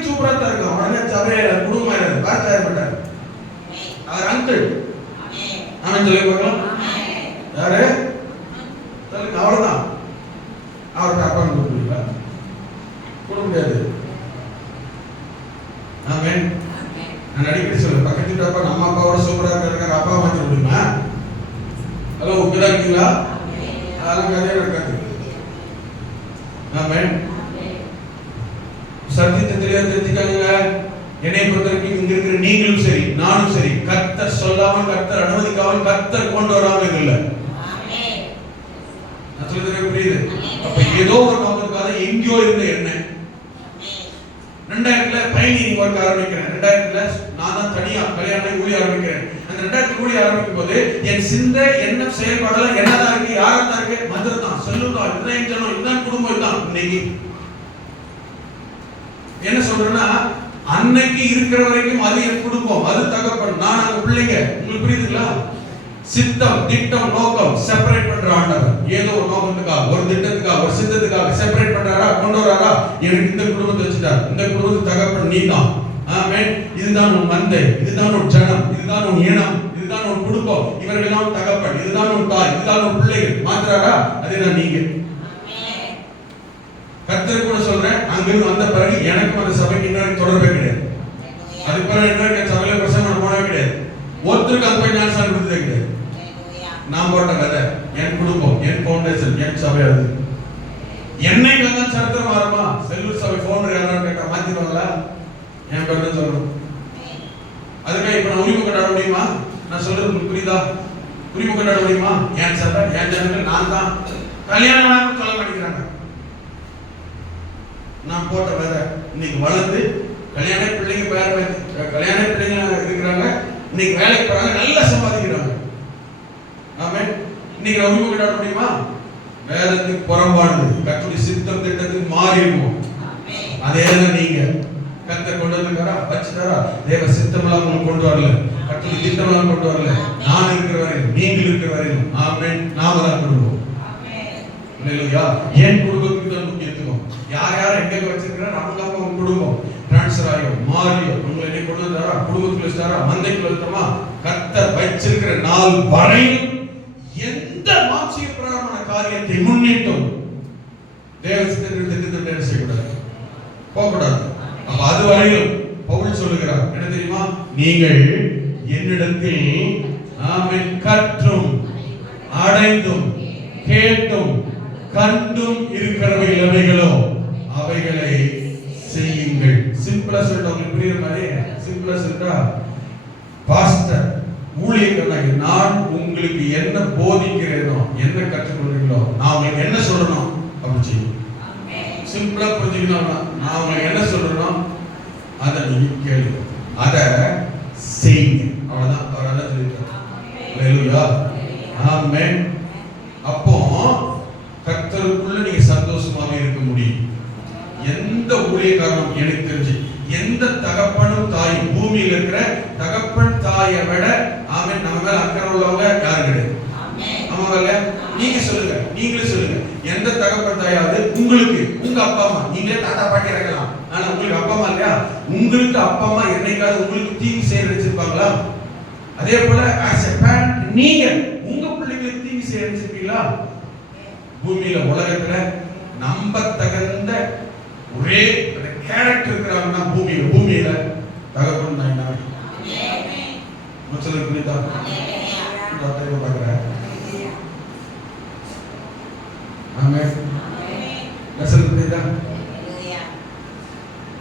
சூப்பரா தான் இருக்கும். உடனே சபையில குடும்பம் பார்த்தாரு மாட்டார் அவர் அங்கிள். ஆமென் சொல்லி பார்க்கலாம். யாரு சொல்லுங்க? அவ்வளவுதான். அவருக்கு அப்பா கொடுக்க முடியாது. ஆமென். நான் அடிக்கடி சொல்லுவேன், பக்கத்து வீட்டு அப்பா நம்ம அப்பாவோட சூப்பரா இருக்கிற அப்பா மாற்றி முடியுமா? ஹலோ உங்களா இருக்கீங்களா? அதெல்லாம் கதையா இருக்காது. ஆமென். சத்தியத்தை தெரிஞ்சுக்காங்க. என்னை பொறுத்தவரைக்கும் இங்க இருக்கிற நீங்களும் சரி நானும் சரி கர்த்தர் சொல்லாமல் கர்த்தர் அனுமதிக்காமல் கர்த்தர் கொண்டு வராமல் இல்லை. நான் சொல்றது புரியுது? அப்ப ஏதோ ஒரு நோக்கத்துக்காக எங்கேயோ இருந்த என்ன 2000ல பைனிங் ஒர்க் ஆரம்பிக்கிறேன். 2000ல நான் தான் தனியா கல்யாணம் ஊழிய ஆரம்பிக்கிறேன். அந்த 2000 ஊழிய ஆரம்பிக்கும் போது என் சிந்தை என்ன செயல்பாடெல்லாம் என்னதான் இருக்கு, யாரா தான் இருக்கு, மந்திரம் தான், சொல்லுதான், இதுதான் ஜனம், இதுதான் குடும்பம், இதுதான். இன்னைக்கு என்ன சொல்றேன்னா, அன்னைக்கு இருக்கிற வரைக்கும் அது என் குடும்பம், அது தகப்பன், நான் அங்க பிள்ளைங்க. உங்களுக்கு புரியுதுங்களா? சித்தம் திட்டம் நோக்கம் செப்பரேட் பண்ற ஆண்டவர். ஏதோ ஒரு நோக்கத்துக்காக ஒரு திட்டத்துக்காக ஒரு சித்தத்துக்காக செப்பரேட் பண்றாரா, கொண்டு வராரா? எனக்கு இந்த குடும்பத்தை வச்சுட்டார், இந்த குடும்பத்து தகப்பன் நீதான். ஆமென். இதுதான் உன் மந்தை, இதுதான் உன் ஜனம், இதுதான் உன் இனம், இதுதான் உன் குடும்பம், இவர்களெல்லாம் தகப்பன், இதுதான் உன் தாய், இதுதான் உன் பிள்ளைகள். மாத்திராரா? அதுதான் நீங்க. கர்த்தர் கூட சொல்றேன், அங்கிருந்து வந்த பிறகு எனக்கும் அந்த சபைக்கு இன்னொரு தொடர்பே கிடையாது. அதுக்கு பிறகு இன்னொரு சபையில பிரசங்கம் போனவே கிடையாது. ஒருத்தருக்கு அந்த போய் ஞானஸ்நானம் கொடுத்ததே கிடையாது. நான் போட்ட கதை என் குடும்பம், என் ஃபவுண்டேஷன், என் சபை. அது என்னைக்கு தான் சரித்திரம் மாறுமா? செல்லூர் சபை ஃபவுண்டர் யாரான்னு கேட்டா மாத்திடுவாங்களா? என் பேர் தான் சொல்லணும். அதுக்காக இப்ப நான் உரிமை கொண்டாட முடியுமா? நான் சொல்றது உங்களுக்கு புரியுதா? உரிமை கொண்டாட முடியுமா? என் சபை என் ஜனங்கள் நான் தான். கல்யாணம் வேணும்னு சொல்ல மாட்டேங்கிறாங்க. நான் போட்ட விதை இன்னைக்கு வளர்ந்து கல்யாண பிள்ளைங்க கல்யாண பிள்ளைங்க இருக்கிறாங்க. இன்னைக்கு வேலைக்கு போறாங்க, நல்லா சம்பாதிக்கிறாங்க. ஆமென். இன்னைக்கு நான் உரிமை கொண்டாட முடியுமா? வேதத்துக்கு புறம்பானது, கர்த்தருடைய சித்தம் திட்டத்துக்கு மாறி இருக்கும். அதே தான் நீங்க கர்த்தர் கொண்டு வந்திருக்காரா, வச்சுட்டாரா? தேவ சித்தமெல்லாம் உங்களுக்கு கொண்டு வரல. கர்த்தர் திட்டம்லாம் கொண்டு வரல. நான் இருக்கிற வரையிலும், நீங்கள் இருக்கிற வரையிலும், ஆமென், நாம தான் குடும்பம். அல்லேலூயா. என் குடும்பத்துக்கு தான் முக்கியத்துவம். யார் யார் எங்க வச்சிருக்கிறார் அவங்க குடும்பம் டிரான்ஸ்ஃபர் ஆகியோ மாறியோ உங்களை என்ன கொண்டு வந்தாரா, குடும்பத்துக்குள்ள வச்சாரா, மந்தைக்குள்ள வச்சோமா, கர்த்தர் வச்சிருக்கிற நாள் வரையிலும் எந்த மாம்சீக பிரகாரமான காரியத்தை முன்னிட்டும் தேவ சித்தத்திற்கு என்ன செய்யக்கூடாது, போகக்கூடாது. அப்ப அது வரையிலும் பவுல் சொல்லுகிறார் என்ன தெரியுமா, நீங்கள் என்னிடத்தில் ஆமென் கற்றும் அடைந்தும் கேட்டும் கண்டும் இருக்கிறவை எவைகளோ அவைகளை செய்யுங்கள். சிம்பிளா சொல்லிட்டு உங்களுக்கு புரியுற மாதிரி சிம்பிளா சொல்லிட்டா, பாஸ்டர் ஊழியர்களாக நான் உங்களுக்கு என்ன போதிக்கிறேனோ, என்ன கற்றுக்கொள்றீங்களோ, நான் உங்களுக்கு என்ன சொல்லணும் அப்படி செய்யும். சிம்பிளா புரிஞ்சுக்கணும். நான் உங்களுக்கு என்ன சொல்றேனோ அதை நீங்க கேளுங்க, அதை செய்யுங்க. அவ்வளவுதான். அவர் அதான் சொல்லிட்டார். அல்லேலூயா. ஆமென். அப்போ கர்த்தருக்குள்ள நீங்க சந்தோஷமாக இருக்க முடியும். எந்த ஊழியக்காரனும் எனக்கு தெரிஞ்சு எந்த தகப்பனும் தாயும் பூமியில் இருக்கிற தகப்பன் தாயை விட ஆமென் நம்ம மேல அக்கறை உள்ளவங்க யாரும் கிடையாது. ஆமாவல்ல? நீங்க சொல்லுங்க, நீங்களே சொல்லுங்க. எந்த தகப்பன் தாயாவது உங்களுக்கு உங்க அப்பா அம்மா, நீங்களே தாத்தா பாட்டி இருக்கலாம், ஆனா உங்களுக்கு அப்பா அம்மா இல்லையா, உங்களுக்கு அப்பா அம்மா என்னைக்காவது உங்களுக்கு தீங்கு செய்ய நினைச்சிருப்பாங்களா? அதே போல as a parent நீங்க உங்க பிள்ளைகளுக்கு தீங்கு செய்ய நினைச்சிருப்பீங்களா? பூமியில உலகத்துல நம்ப தகுந்த ஒரே கேரக்டர் இருக்கிறாங்கன்னா பூமியில தகப்பன் தாய் தான். மச்சல புரியுதா? டாக்டர் பார்க்கறேன். ஆமென். மச்சல புரியுதா?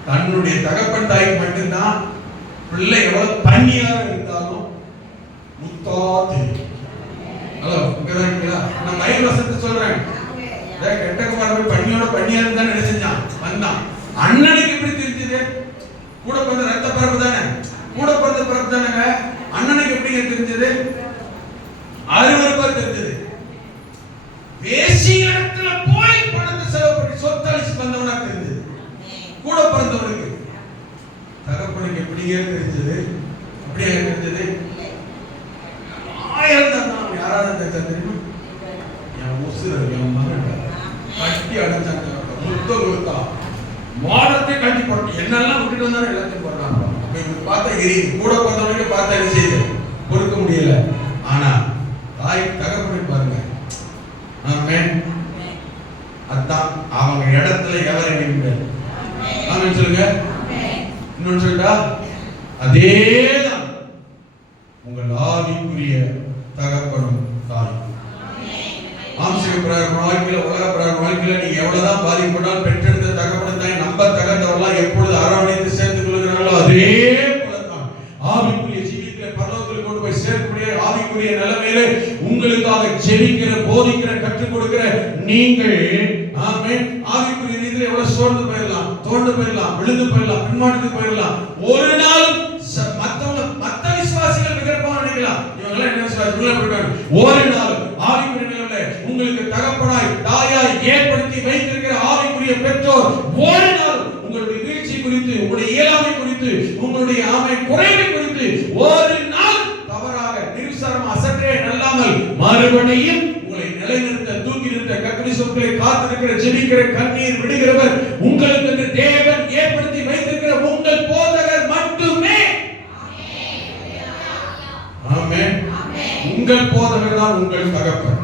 தன்னுடைய தகப்பன் தாய்க்கு மட்டும்தான் பிள்ளை எவ்வளவு தண்ணியாக இருந்தாலும் முத்தா தெரியும். ஹலோ, கேக்குறீங்களா? நான் மைண்ட் வசனத்தை சொல்றேன். கெட்டகுமார் போய் பண்ணியோட பண்ணியா இருந்தா நினைச்சான் வந்தான். அண்ணனுக்கு எப்படி தெரிஞ்சது? கூட பிறந்த ரத்த பரப்பு தானே, கூட பிறந்த பரப்பு தானேங்க. அண்ணனுக்கு எப்படி தெரிஞ்சது? அருவருப்பா தெரிஞ்சது. வேசியிடத்துல போய் பணத்தை செலவு பண்ணி சொத்தளிச்சு வந்தவனா தெரிஞ்சது கூட பிறந்தவனுக்கு. தகப்பனுக்கு எப்படியே தெரிஞ்சது? அப்படியே தெரிஞ்சது. ஆயிரம் தான் யாராவது தெரியுமா? என் உசுர என் மகன் கட்டி அடைச்சாங்க, முத்தம் கொடுத்தா, மாடத்தை கட்டி போட்டு என்னெல்லாம் விட்டுட்டு வந்தாலும் எல்லாத்தையும் போடுறாங்க. பார்த்தா எரியுது. கூட பிறந்தவனுக்கு பார்த்தா என்ன செய்யுது? பொறுக்க முடியல. ஆனா தாய் தகப்பனை பாருங்க. ஆமென். அதான் அவங்க இடத்துல எவரை நின்றார். ஆமென் சொல்லுங்க. இன்னொன்னு சொல்லிட்டா, அதேதான் உங்கள் ஆவிக்குரிய தகப்பனும் தாய். மாம்சீக பிரகாரம் வாழ்க்கையில, உலக பிரகாரம் வாழ்க்கையில நீங்க எவ்வளவுதான் பாதிக்கப்பட்டாலும் பெற்றெடுத்த தகப்பனும் தாய் நம்ப தகந்தவர்களாம் எப்பொழுது அரவணைத்து சேர்த்துக் கொள்கிறார்களோ அதே போலதான் ஆவிக்குரிய ஜீவியத்திலே பரலோகத்தில் கொண்டு போய் சேர்க்கக்கூடிய ஆவிக்குரிய நிலைமையிலே உங்களுக்காக ஜெபிக்கிற, போதிக்கிற, கற்றுக் கொடுக்கிற நீங்கள் ஆமென் ஆவிக்குரிய ரீதியில எவ்வளவு சோர்ந்து போயிடலாம், தோண்டு போயிடலாம், விழுந்து போயிடலாம், பின்வாங்கி போயிடலாம். ஒரு நாள் மத்த விசுவாசிகள் மிகப்பா நினைக்கலாம், இவங்க என்ன விசுவாசிகள் போயிட்டாங்க. ஒரு நாள் ஆவிக்குரிய நிலையில உங்களுக்கு தகப்பனாய் தாயாய் ஏற்படுத்தி வைத்திருக்கிற ஆவிக்குரிய பெற்றோர் ஒரு நாள் உங்களுடைய வீழ்ச்சி குறித்து, உங்களுடைய இயலாமை குறித்து, உங்களுடைய ஆமை குறைவை குறித்து ஒரு நாள் தவறாக நிர்விசாரம் அசற்றே நல்லாமல் மறுபடியும் உங்களை நிலைநிறுத்த, தூக்கி நிறுத்த, கர்த்தருடைய சொற்களை காத்திருக்கிற, ஜெபிக்கிற, கண்ணீர் விடுகிறவர் உங்களுக்கு தேவன் ஏற்படுத்தி வைத்திருக்கிற உங்கள் போதகர் மட்டுமே. ஆமென். உங்கள் போதகர் தான் உங்கள் தகப்பன்,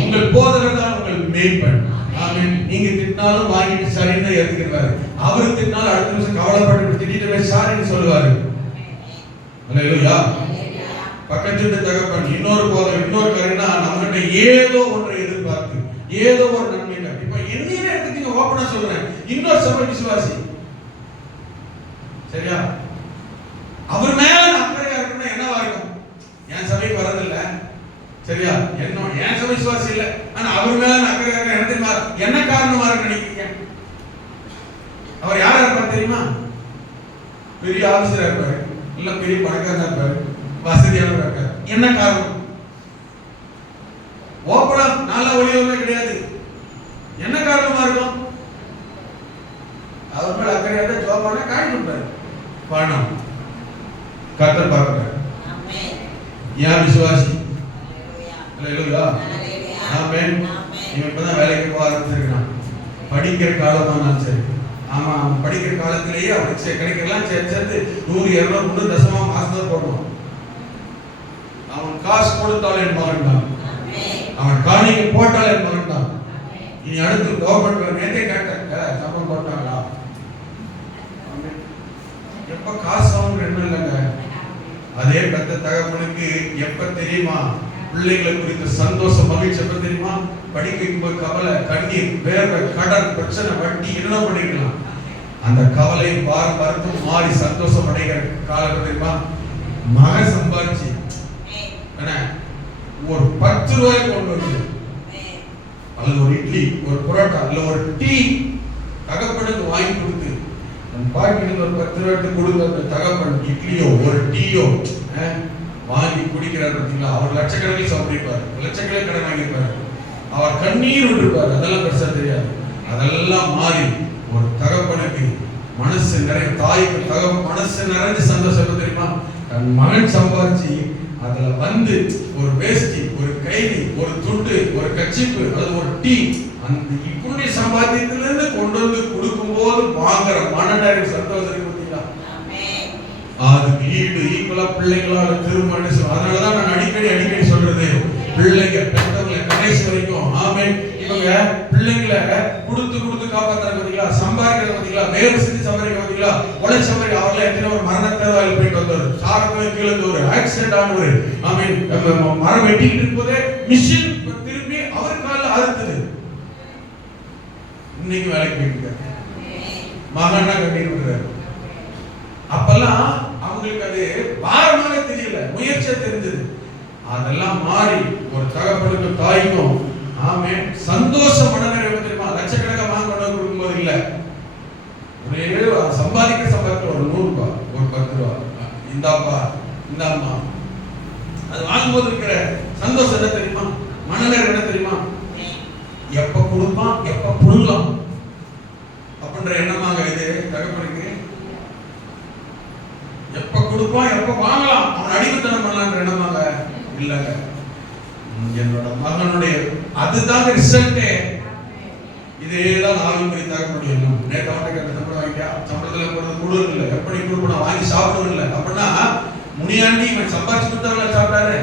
உங்கள் போதகர் தான் உங்கள் மேய்ப்பன். ஆமென். நீங்க திட்டினாலும் வாங்கிட்டு சரின்னு தான் ஏத்துக்கிறாரு. அவரு திட்டினாலும் அடுத்த நிமிஷம் கவலைப்பட்டு திட்டிட்டு சாரின்னு சொல்லுவாரு. அல்லேலூயா. பக்கத்து தகப்பன் இன்னொரு போதகர், இன்னொரு காரியம்னா நம்மகிட்ட ஏதோ ஒன்றை எதிர்பார்த்து, ஏதோ ஒரு நன்மை. இப்ப என்னையே எடுத்துக்கீங்க, ஓப்பனா சொல்றேன். இன்னொரு சபை விசுவாசி சரியா, அவர் மேல அக்கறையா இருக்குன்னா என்னவா இருக்கும்? என் சபைக்கு வரதில்லை சரியா, என் சபை விசுவாசி இல்லை, ஆனா அவர் மேல அக்கறையா இருக்க என்ன காரணமா இருக்கு நினைக்கிறீங்க? அவர் யாரா இருப்பார் தெரியுமா? பெரிய ஆபீசரா இருப்பாரு, இல்ல பெரிய பணக்காரனா இருப்பாரு, வசதியானவரா இருக்காரு. என்ன காரணம்? ஓப்பனா நல்ல ஒளியவே கிடையாது. என்ன காரணமா இருக்கும்? அவர் மேல அக்கறையா இருந்தா ஜோபான காட்டி கொடுப்பாரு. பணம் கர்த்தர் பார்க்கிறார். ஏன் விசுவாசி? அல்லேலூயா. ஆமென். இவன் இப்பதான் வேலைக்கு போக ஆரம்பிச்சிருக்கான். படிக்கிற காலம் தான் சரி. ஆமா, அவன் படிக்கிற காலத்திலேயே அவனுக்கு கிடைக்கலாம் சேர்த்து 100, 200, 300 தசமா மாசம் போடுவான். அவன் காசு கொடுத்தாலே என் மகன் தான், அவன் காணிக்கு போட்டாலே என் மகன் தான். இனி அடுத்து கவர்மெண்ட் நேற்றே கேட்டாங்க, சம்பளம் போட்டாங்களா? எப்ப காசு அவங்க என்ன இல்லைங்க. அதே பெத்த தகப்பனுக்கு எப்ப தெரியுமா பிள்ளைகளை குறித்த சந்தோஷம், மகிழ்ச்சி எப்ப தெரியுமா? படிக்க வைக்கும்போது கவலை, கண்ணீர், வேர்வை, கடன், பிரச்சனை, வட்டி என்ன பண்ணிக்கலாம். அந்த கவலை வருத்தம் மாறி சந்தோஷம் அடைகிற காலம் தெரியுமா? மகன் சம்பாதிச்சு ஒரு 10 ரூபாய் கொண்டு வந்து அல்லது ஒரு இட்லி, ஒரு புரோட்டா, அல்ல ஒரு டீ தகப்பனுக்கு வாங்கி கொடுத்து பாக்கெட்டில் ஒரு 10 ரூபாய்க்கு கொடுத்த அந்த தகப்பன் இட்லியோ ஒரு டீயோ வாங்கி குடிக்கிறார் பார்த்தீங்களா? அவர் லட்சக்கணக்கில் சாப்பிட்டிருப்பார், லட்சக்கணக்கில் கடன் வாங்கியிருப்பார், அவர் கண்ணீர் விட்டுருப்பார். அதெல்லாம் பெருசா தெரியாது. அதெல்லாம் மாறி ஒரு தகப்பனுக்கு மனசு நிறைய, தாய்க்கு மனசு நிறைஞ்ச சந்தோஷம் தெரியுமா? தன் மகன் சம்பாதிச்சு அதுல வந்து ஒரு வேஷ்டி, ஒரு கைலி, ஒரு துண்டு, ஒரு கச்சிப்பு, அது ஒரு டீ, அந்த இப்படி சம்பாத்தியத்திலிருந்து கொண்டு வந்து கொடுக்கும் போது வாங்குற மனநிறைவு சந்தோஷம் இருக்கு பார்த்தீங்களா? அதுக்கு ஈக்குவலா பிள்ளைங்களால திருமணம். அதனாலதான் நான் அடிக்கடி சொல்றது, பிள்ளைங்க பெற்றவங்களை கடைசி வரைக்கும் ஆமென். இவங்க பிள்ளைங்களை கொடுத்து காப்பாத்துறாங்க பார்த்தீங்களா? சம்பாதிக்கிறது பார்த்தீங்களா? வேறு செஞ்சு சம்பாதிக்க பார்த்தீங்களா? உழைச்சி சம்பாதிக்க. அவர்ல எத்தனை ஒரு மரணத்தேர்வாயில் போயிட்டு வந்தவர், சாரத்துல கீழே ஒரு ஆக்சிடென்ட் ஆனவர், ஆமென். மரம் வெட்டிக்கிட்டு இருக்கும்போதே மிஷின் திரும்பி அவர் காலில் அறுத்தது. இன்னைக்கு வேலைக்கு போயிட்டு மகனா கட்டிட்டு விடுறாரு. அப்பெல்லாம் அவங்களுக்கு அது பாரமாக தெரியல, முயற்சியா தெரிஞ்சது. அதெல்லாம் மாறி ஒரு தகப்பனுக்கு தாய்க்கும் ஆமென் சந்தோஷ மனநிறைவு தெரியுமா? லட்சக்கணக்காக வாங்க கொண்டு கொடுக்கும்போது இல்ல, ஒரே சம்பாதிக்க ஒரு 100 ரூபாய், ஒரு 10 ரூபாய், இந்தாப்பா இந்தாம்மா, அது வாங்கும்போது இருக்கிற சந்தோஷம் என்ன தெரியுமா? மனநிறைவு என்ன தெரியுமா? எப்ப கொடுப்பான், எப்ப புடுங்கலாம் அப்படின்ற எண்ணமாக இது தகப்பனுக்கு. எப்ப கொடுப்பான், எப்ப வாங்கலாம், அவன் அடிமைத்தனம் பண்ணலான்ற எண்ணமாக இல்லங்க. என்னோட மகனுடைய அதுதான் ரிசல்ட்டே. இதேதான் ஆவிக்குரிய தகப்பனுடைய எண்ணம். நேற்று அவன்கிட்ட சம்பளம் வாங்கியா, சம்பளத்துல போறது கொடுறது இல்லை, எப்படி கொடுக்கணும், வாங்கி சாப்பிடவும் இல்லை. அப்படின்னா முனியாண்டி இவன் சம்பாதிச்சு கொடுத்தவங்கள சாப்பிட்டாரு.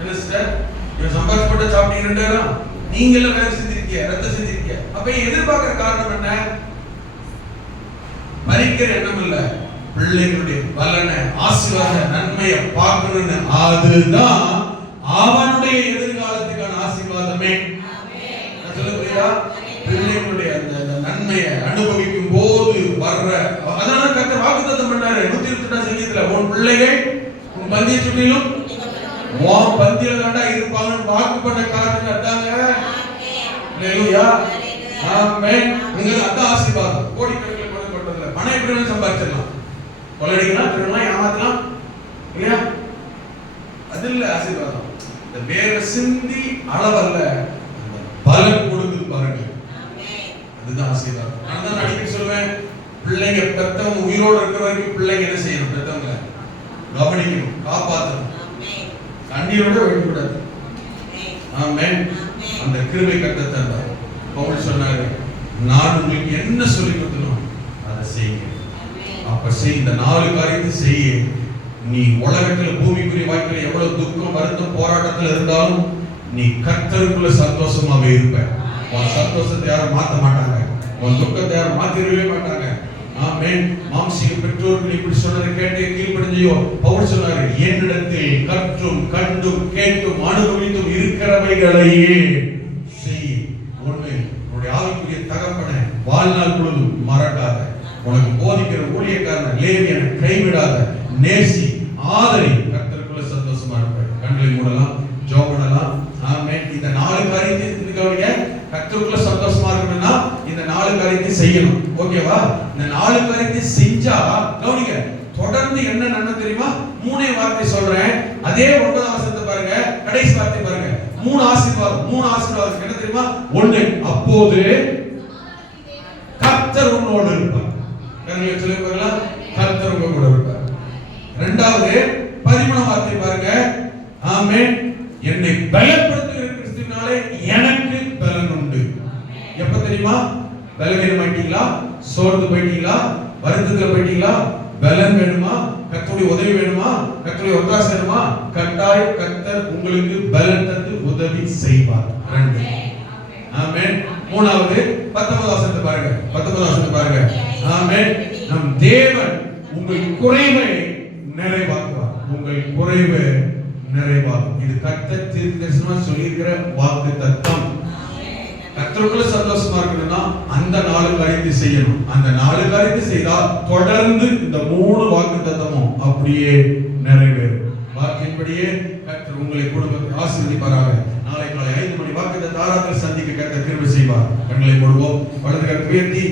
என்ன சிஸ்டர், இவன் சம்பாதிச்சு போட்டு சாப்பிட்டீங்க 2000, நீங்களும் வேலை செஞ்சிருக்கீங்க, ரத்தம் செஞ்சிருக்கீங்க. அப்ப எதிர்பார்க்கிற காரணம் என்ன? பறிக்கிற எண்ணம் இல்ல, பிள்ளைகளுடைய பலனை, ஆசீர்வாத நன்மையை பார்க்கணும்னு. அதுதான் அவனுடைய எதிர்காலத்துக்கான ஆசீர்வாதமே. சொல்லுறியா? பிள்ளைகளுடைய அந்த நன்மையை அனுபவிக்கும் போது வர்ற, அதனால கர்த்தர் வாக்குத்தத்தம் பண்ணாரு 128 சங்கீதத்துல, உன் பிள்ளைகள் உன் பந்திய சுற்றிலும் உன் பந்தியில தாண்டா இருப்பாங்கன்னு வாக்கு பண்ண காரணம் அதாங்க. அல்லேலூயா, ஆமென். உங்களுக்கு அதான் ஆசீர்வாதம். கோடிக்கணக்கில் கொடுக்கப்பட்டதுல பணம் எப்படி சம்பாதிச்சிடலாம், கொள்ளடிக்கலாம், திருடலாம், ஏமாத்தலாம் இல்லையா? அது இல்ல ஆசீர்வாதம். இந்த வேற சிந்தி அளவல்ல, அந்த பலன் கொடுக்குது பாருங்க, அதுதான் ஆசீர்வாதம். நான் தான் அடிக்கடி சொல்லுவேன், பிள்ளைங்க பெத்தவங்க உயிரோடு இருக்கிற வரைக்கும் பிள்ளைங்க என்ன செய்யணும்? பெத்தவங்க கவனிக்கணும், காப்பாற்றணும், கண்ணீரோட விடக்கூடாது. ஆமென். அந்த கிருபை கட்டத்தை பவுல் சொன்னாரு, நான் உங்களுக்கு என்ன சொல்லி கொடுத்தனும் அதை செய்யுங்க. அப்ப செய், இந்த 4 காரியத்தை செய்ய. நீ உலகத்துல பூமிக்குரிய வாழ்க்கையில எவ்வளவு துக்கம், வருத்தம், போராட்டத்துல இருந்தாலும் நீ கர்த்தருக்குள்ள சந்தோஷமாவே இருப்ப. உன் சந்தோஷத்தை யாரும் மாத்த மாட்டாங்க, உன் துக்கத்தை யாரும் மாத்திரவே மாட்டாங்க. ஆமென். மாம்சீக பெற்றோர்கள் இப்படி சொன்னதை கேட்டு கீழ்ப்படிஞ்சியோ? பவுல் சொன்னாரு, என்னிடத்தில் கற்றும் கண்டும் கேட்டும் அனுபவித்தும் இருக்கிறவைகளையே செய். ஒண்ணு, உன்னுடைய ஆவிக்குரிய தகப்பனை வாழ்நாள் முழுதும் மறக்காத. உனக்கு போதிக்கிற ஊழியக்காரனை லேவியனை கைவிடாத. நேசி, ஆதரி. கர்த்தருக்குள்ள சந்தோஷமா இருப்பார். கண்களை மூடலாம், ஜெபம் பண்ணலாம். ஆமென். இந்த 4 காரியத்தை கவனிங்க. கர்த்தருக்குள்ள சந்தோஷமா இருக்கணும்னா இந்த 4 காரியத்தை செய்யணும். ஓகேவா? இந்த 4 காரியத்தை செஞ்சா கவனிங்க, தொடர்ந்து என்ன நன்மை தெரியுமா? 3 வார்த்தை சொல்றேன். அதே 9ஆம் வசனத்தை பாருங்க, கடைசி வார்த்தை பாருங்க. 3 ஆசீர்வாதம். 3 ஆசீர்வாதம் என்ன தெரியுமா? 1, அப்போது கர்த்தர் உன்னோடு இருப்பார். கர்த்தர் உங்க கூட இருப்பார். 2வது 13ஆம் ஆமென். என்னை பலப்படுத்துகிற கிறிஸ்துவினாலே எனக்கு பலன் உண்டு. எப்ப தெரியுமா? பலவீனமாயிட்டீங்களா, சோர்ந்து போயிட்டீங்களா, வருத்தத்துல போயிட்டீங்களா, பலன் வேணுமா, கர்த்தருடைய உதவி வேணுமா, கர்த்தருடைய ஒத்தாசை வேணுமா, கட்டாயம் கர்த்தர் உங்களுக்கு பலன் தந்து உதவி செய்வார். ஆமென். மூணாவது 19வது வசனத்தை பாருங்க. 19வது வசனத்தை பாருங்க. ஆமென். நம் தேவன் உங்கள் குறைவை நிறைவாக்குவார். உங்கள் குறைவை நிறைவாகும். இது கர்த்தர் தீர்க்கதரிசனமா சொல்லியிருக்கிற வாக்குத்தத்தம். கர்த்தருக்குள்ள சந்தோஷமா இருக்கணும்னா அந்த 4 காரியத்தை செய்யணும். அந்த 4 காரியத்தை செய்தால் தொடர்ந்து இந்த 3 வாக்குத்தத்தமும் அப்படியே நிறைவேறும். வாக்கின்படியே கர்த்தர் உங்களை குடும்பத்தை ஆசீர்வதிப்பாராக. நாளை காலை 5 மணி வாக்குத்தத்த ஆராதனை சந்திக்க கர்த்தர் கிருபை செய்வார். கண்களை மூடுவோம். வலது கரத்தை உயர்த்தி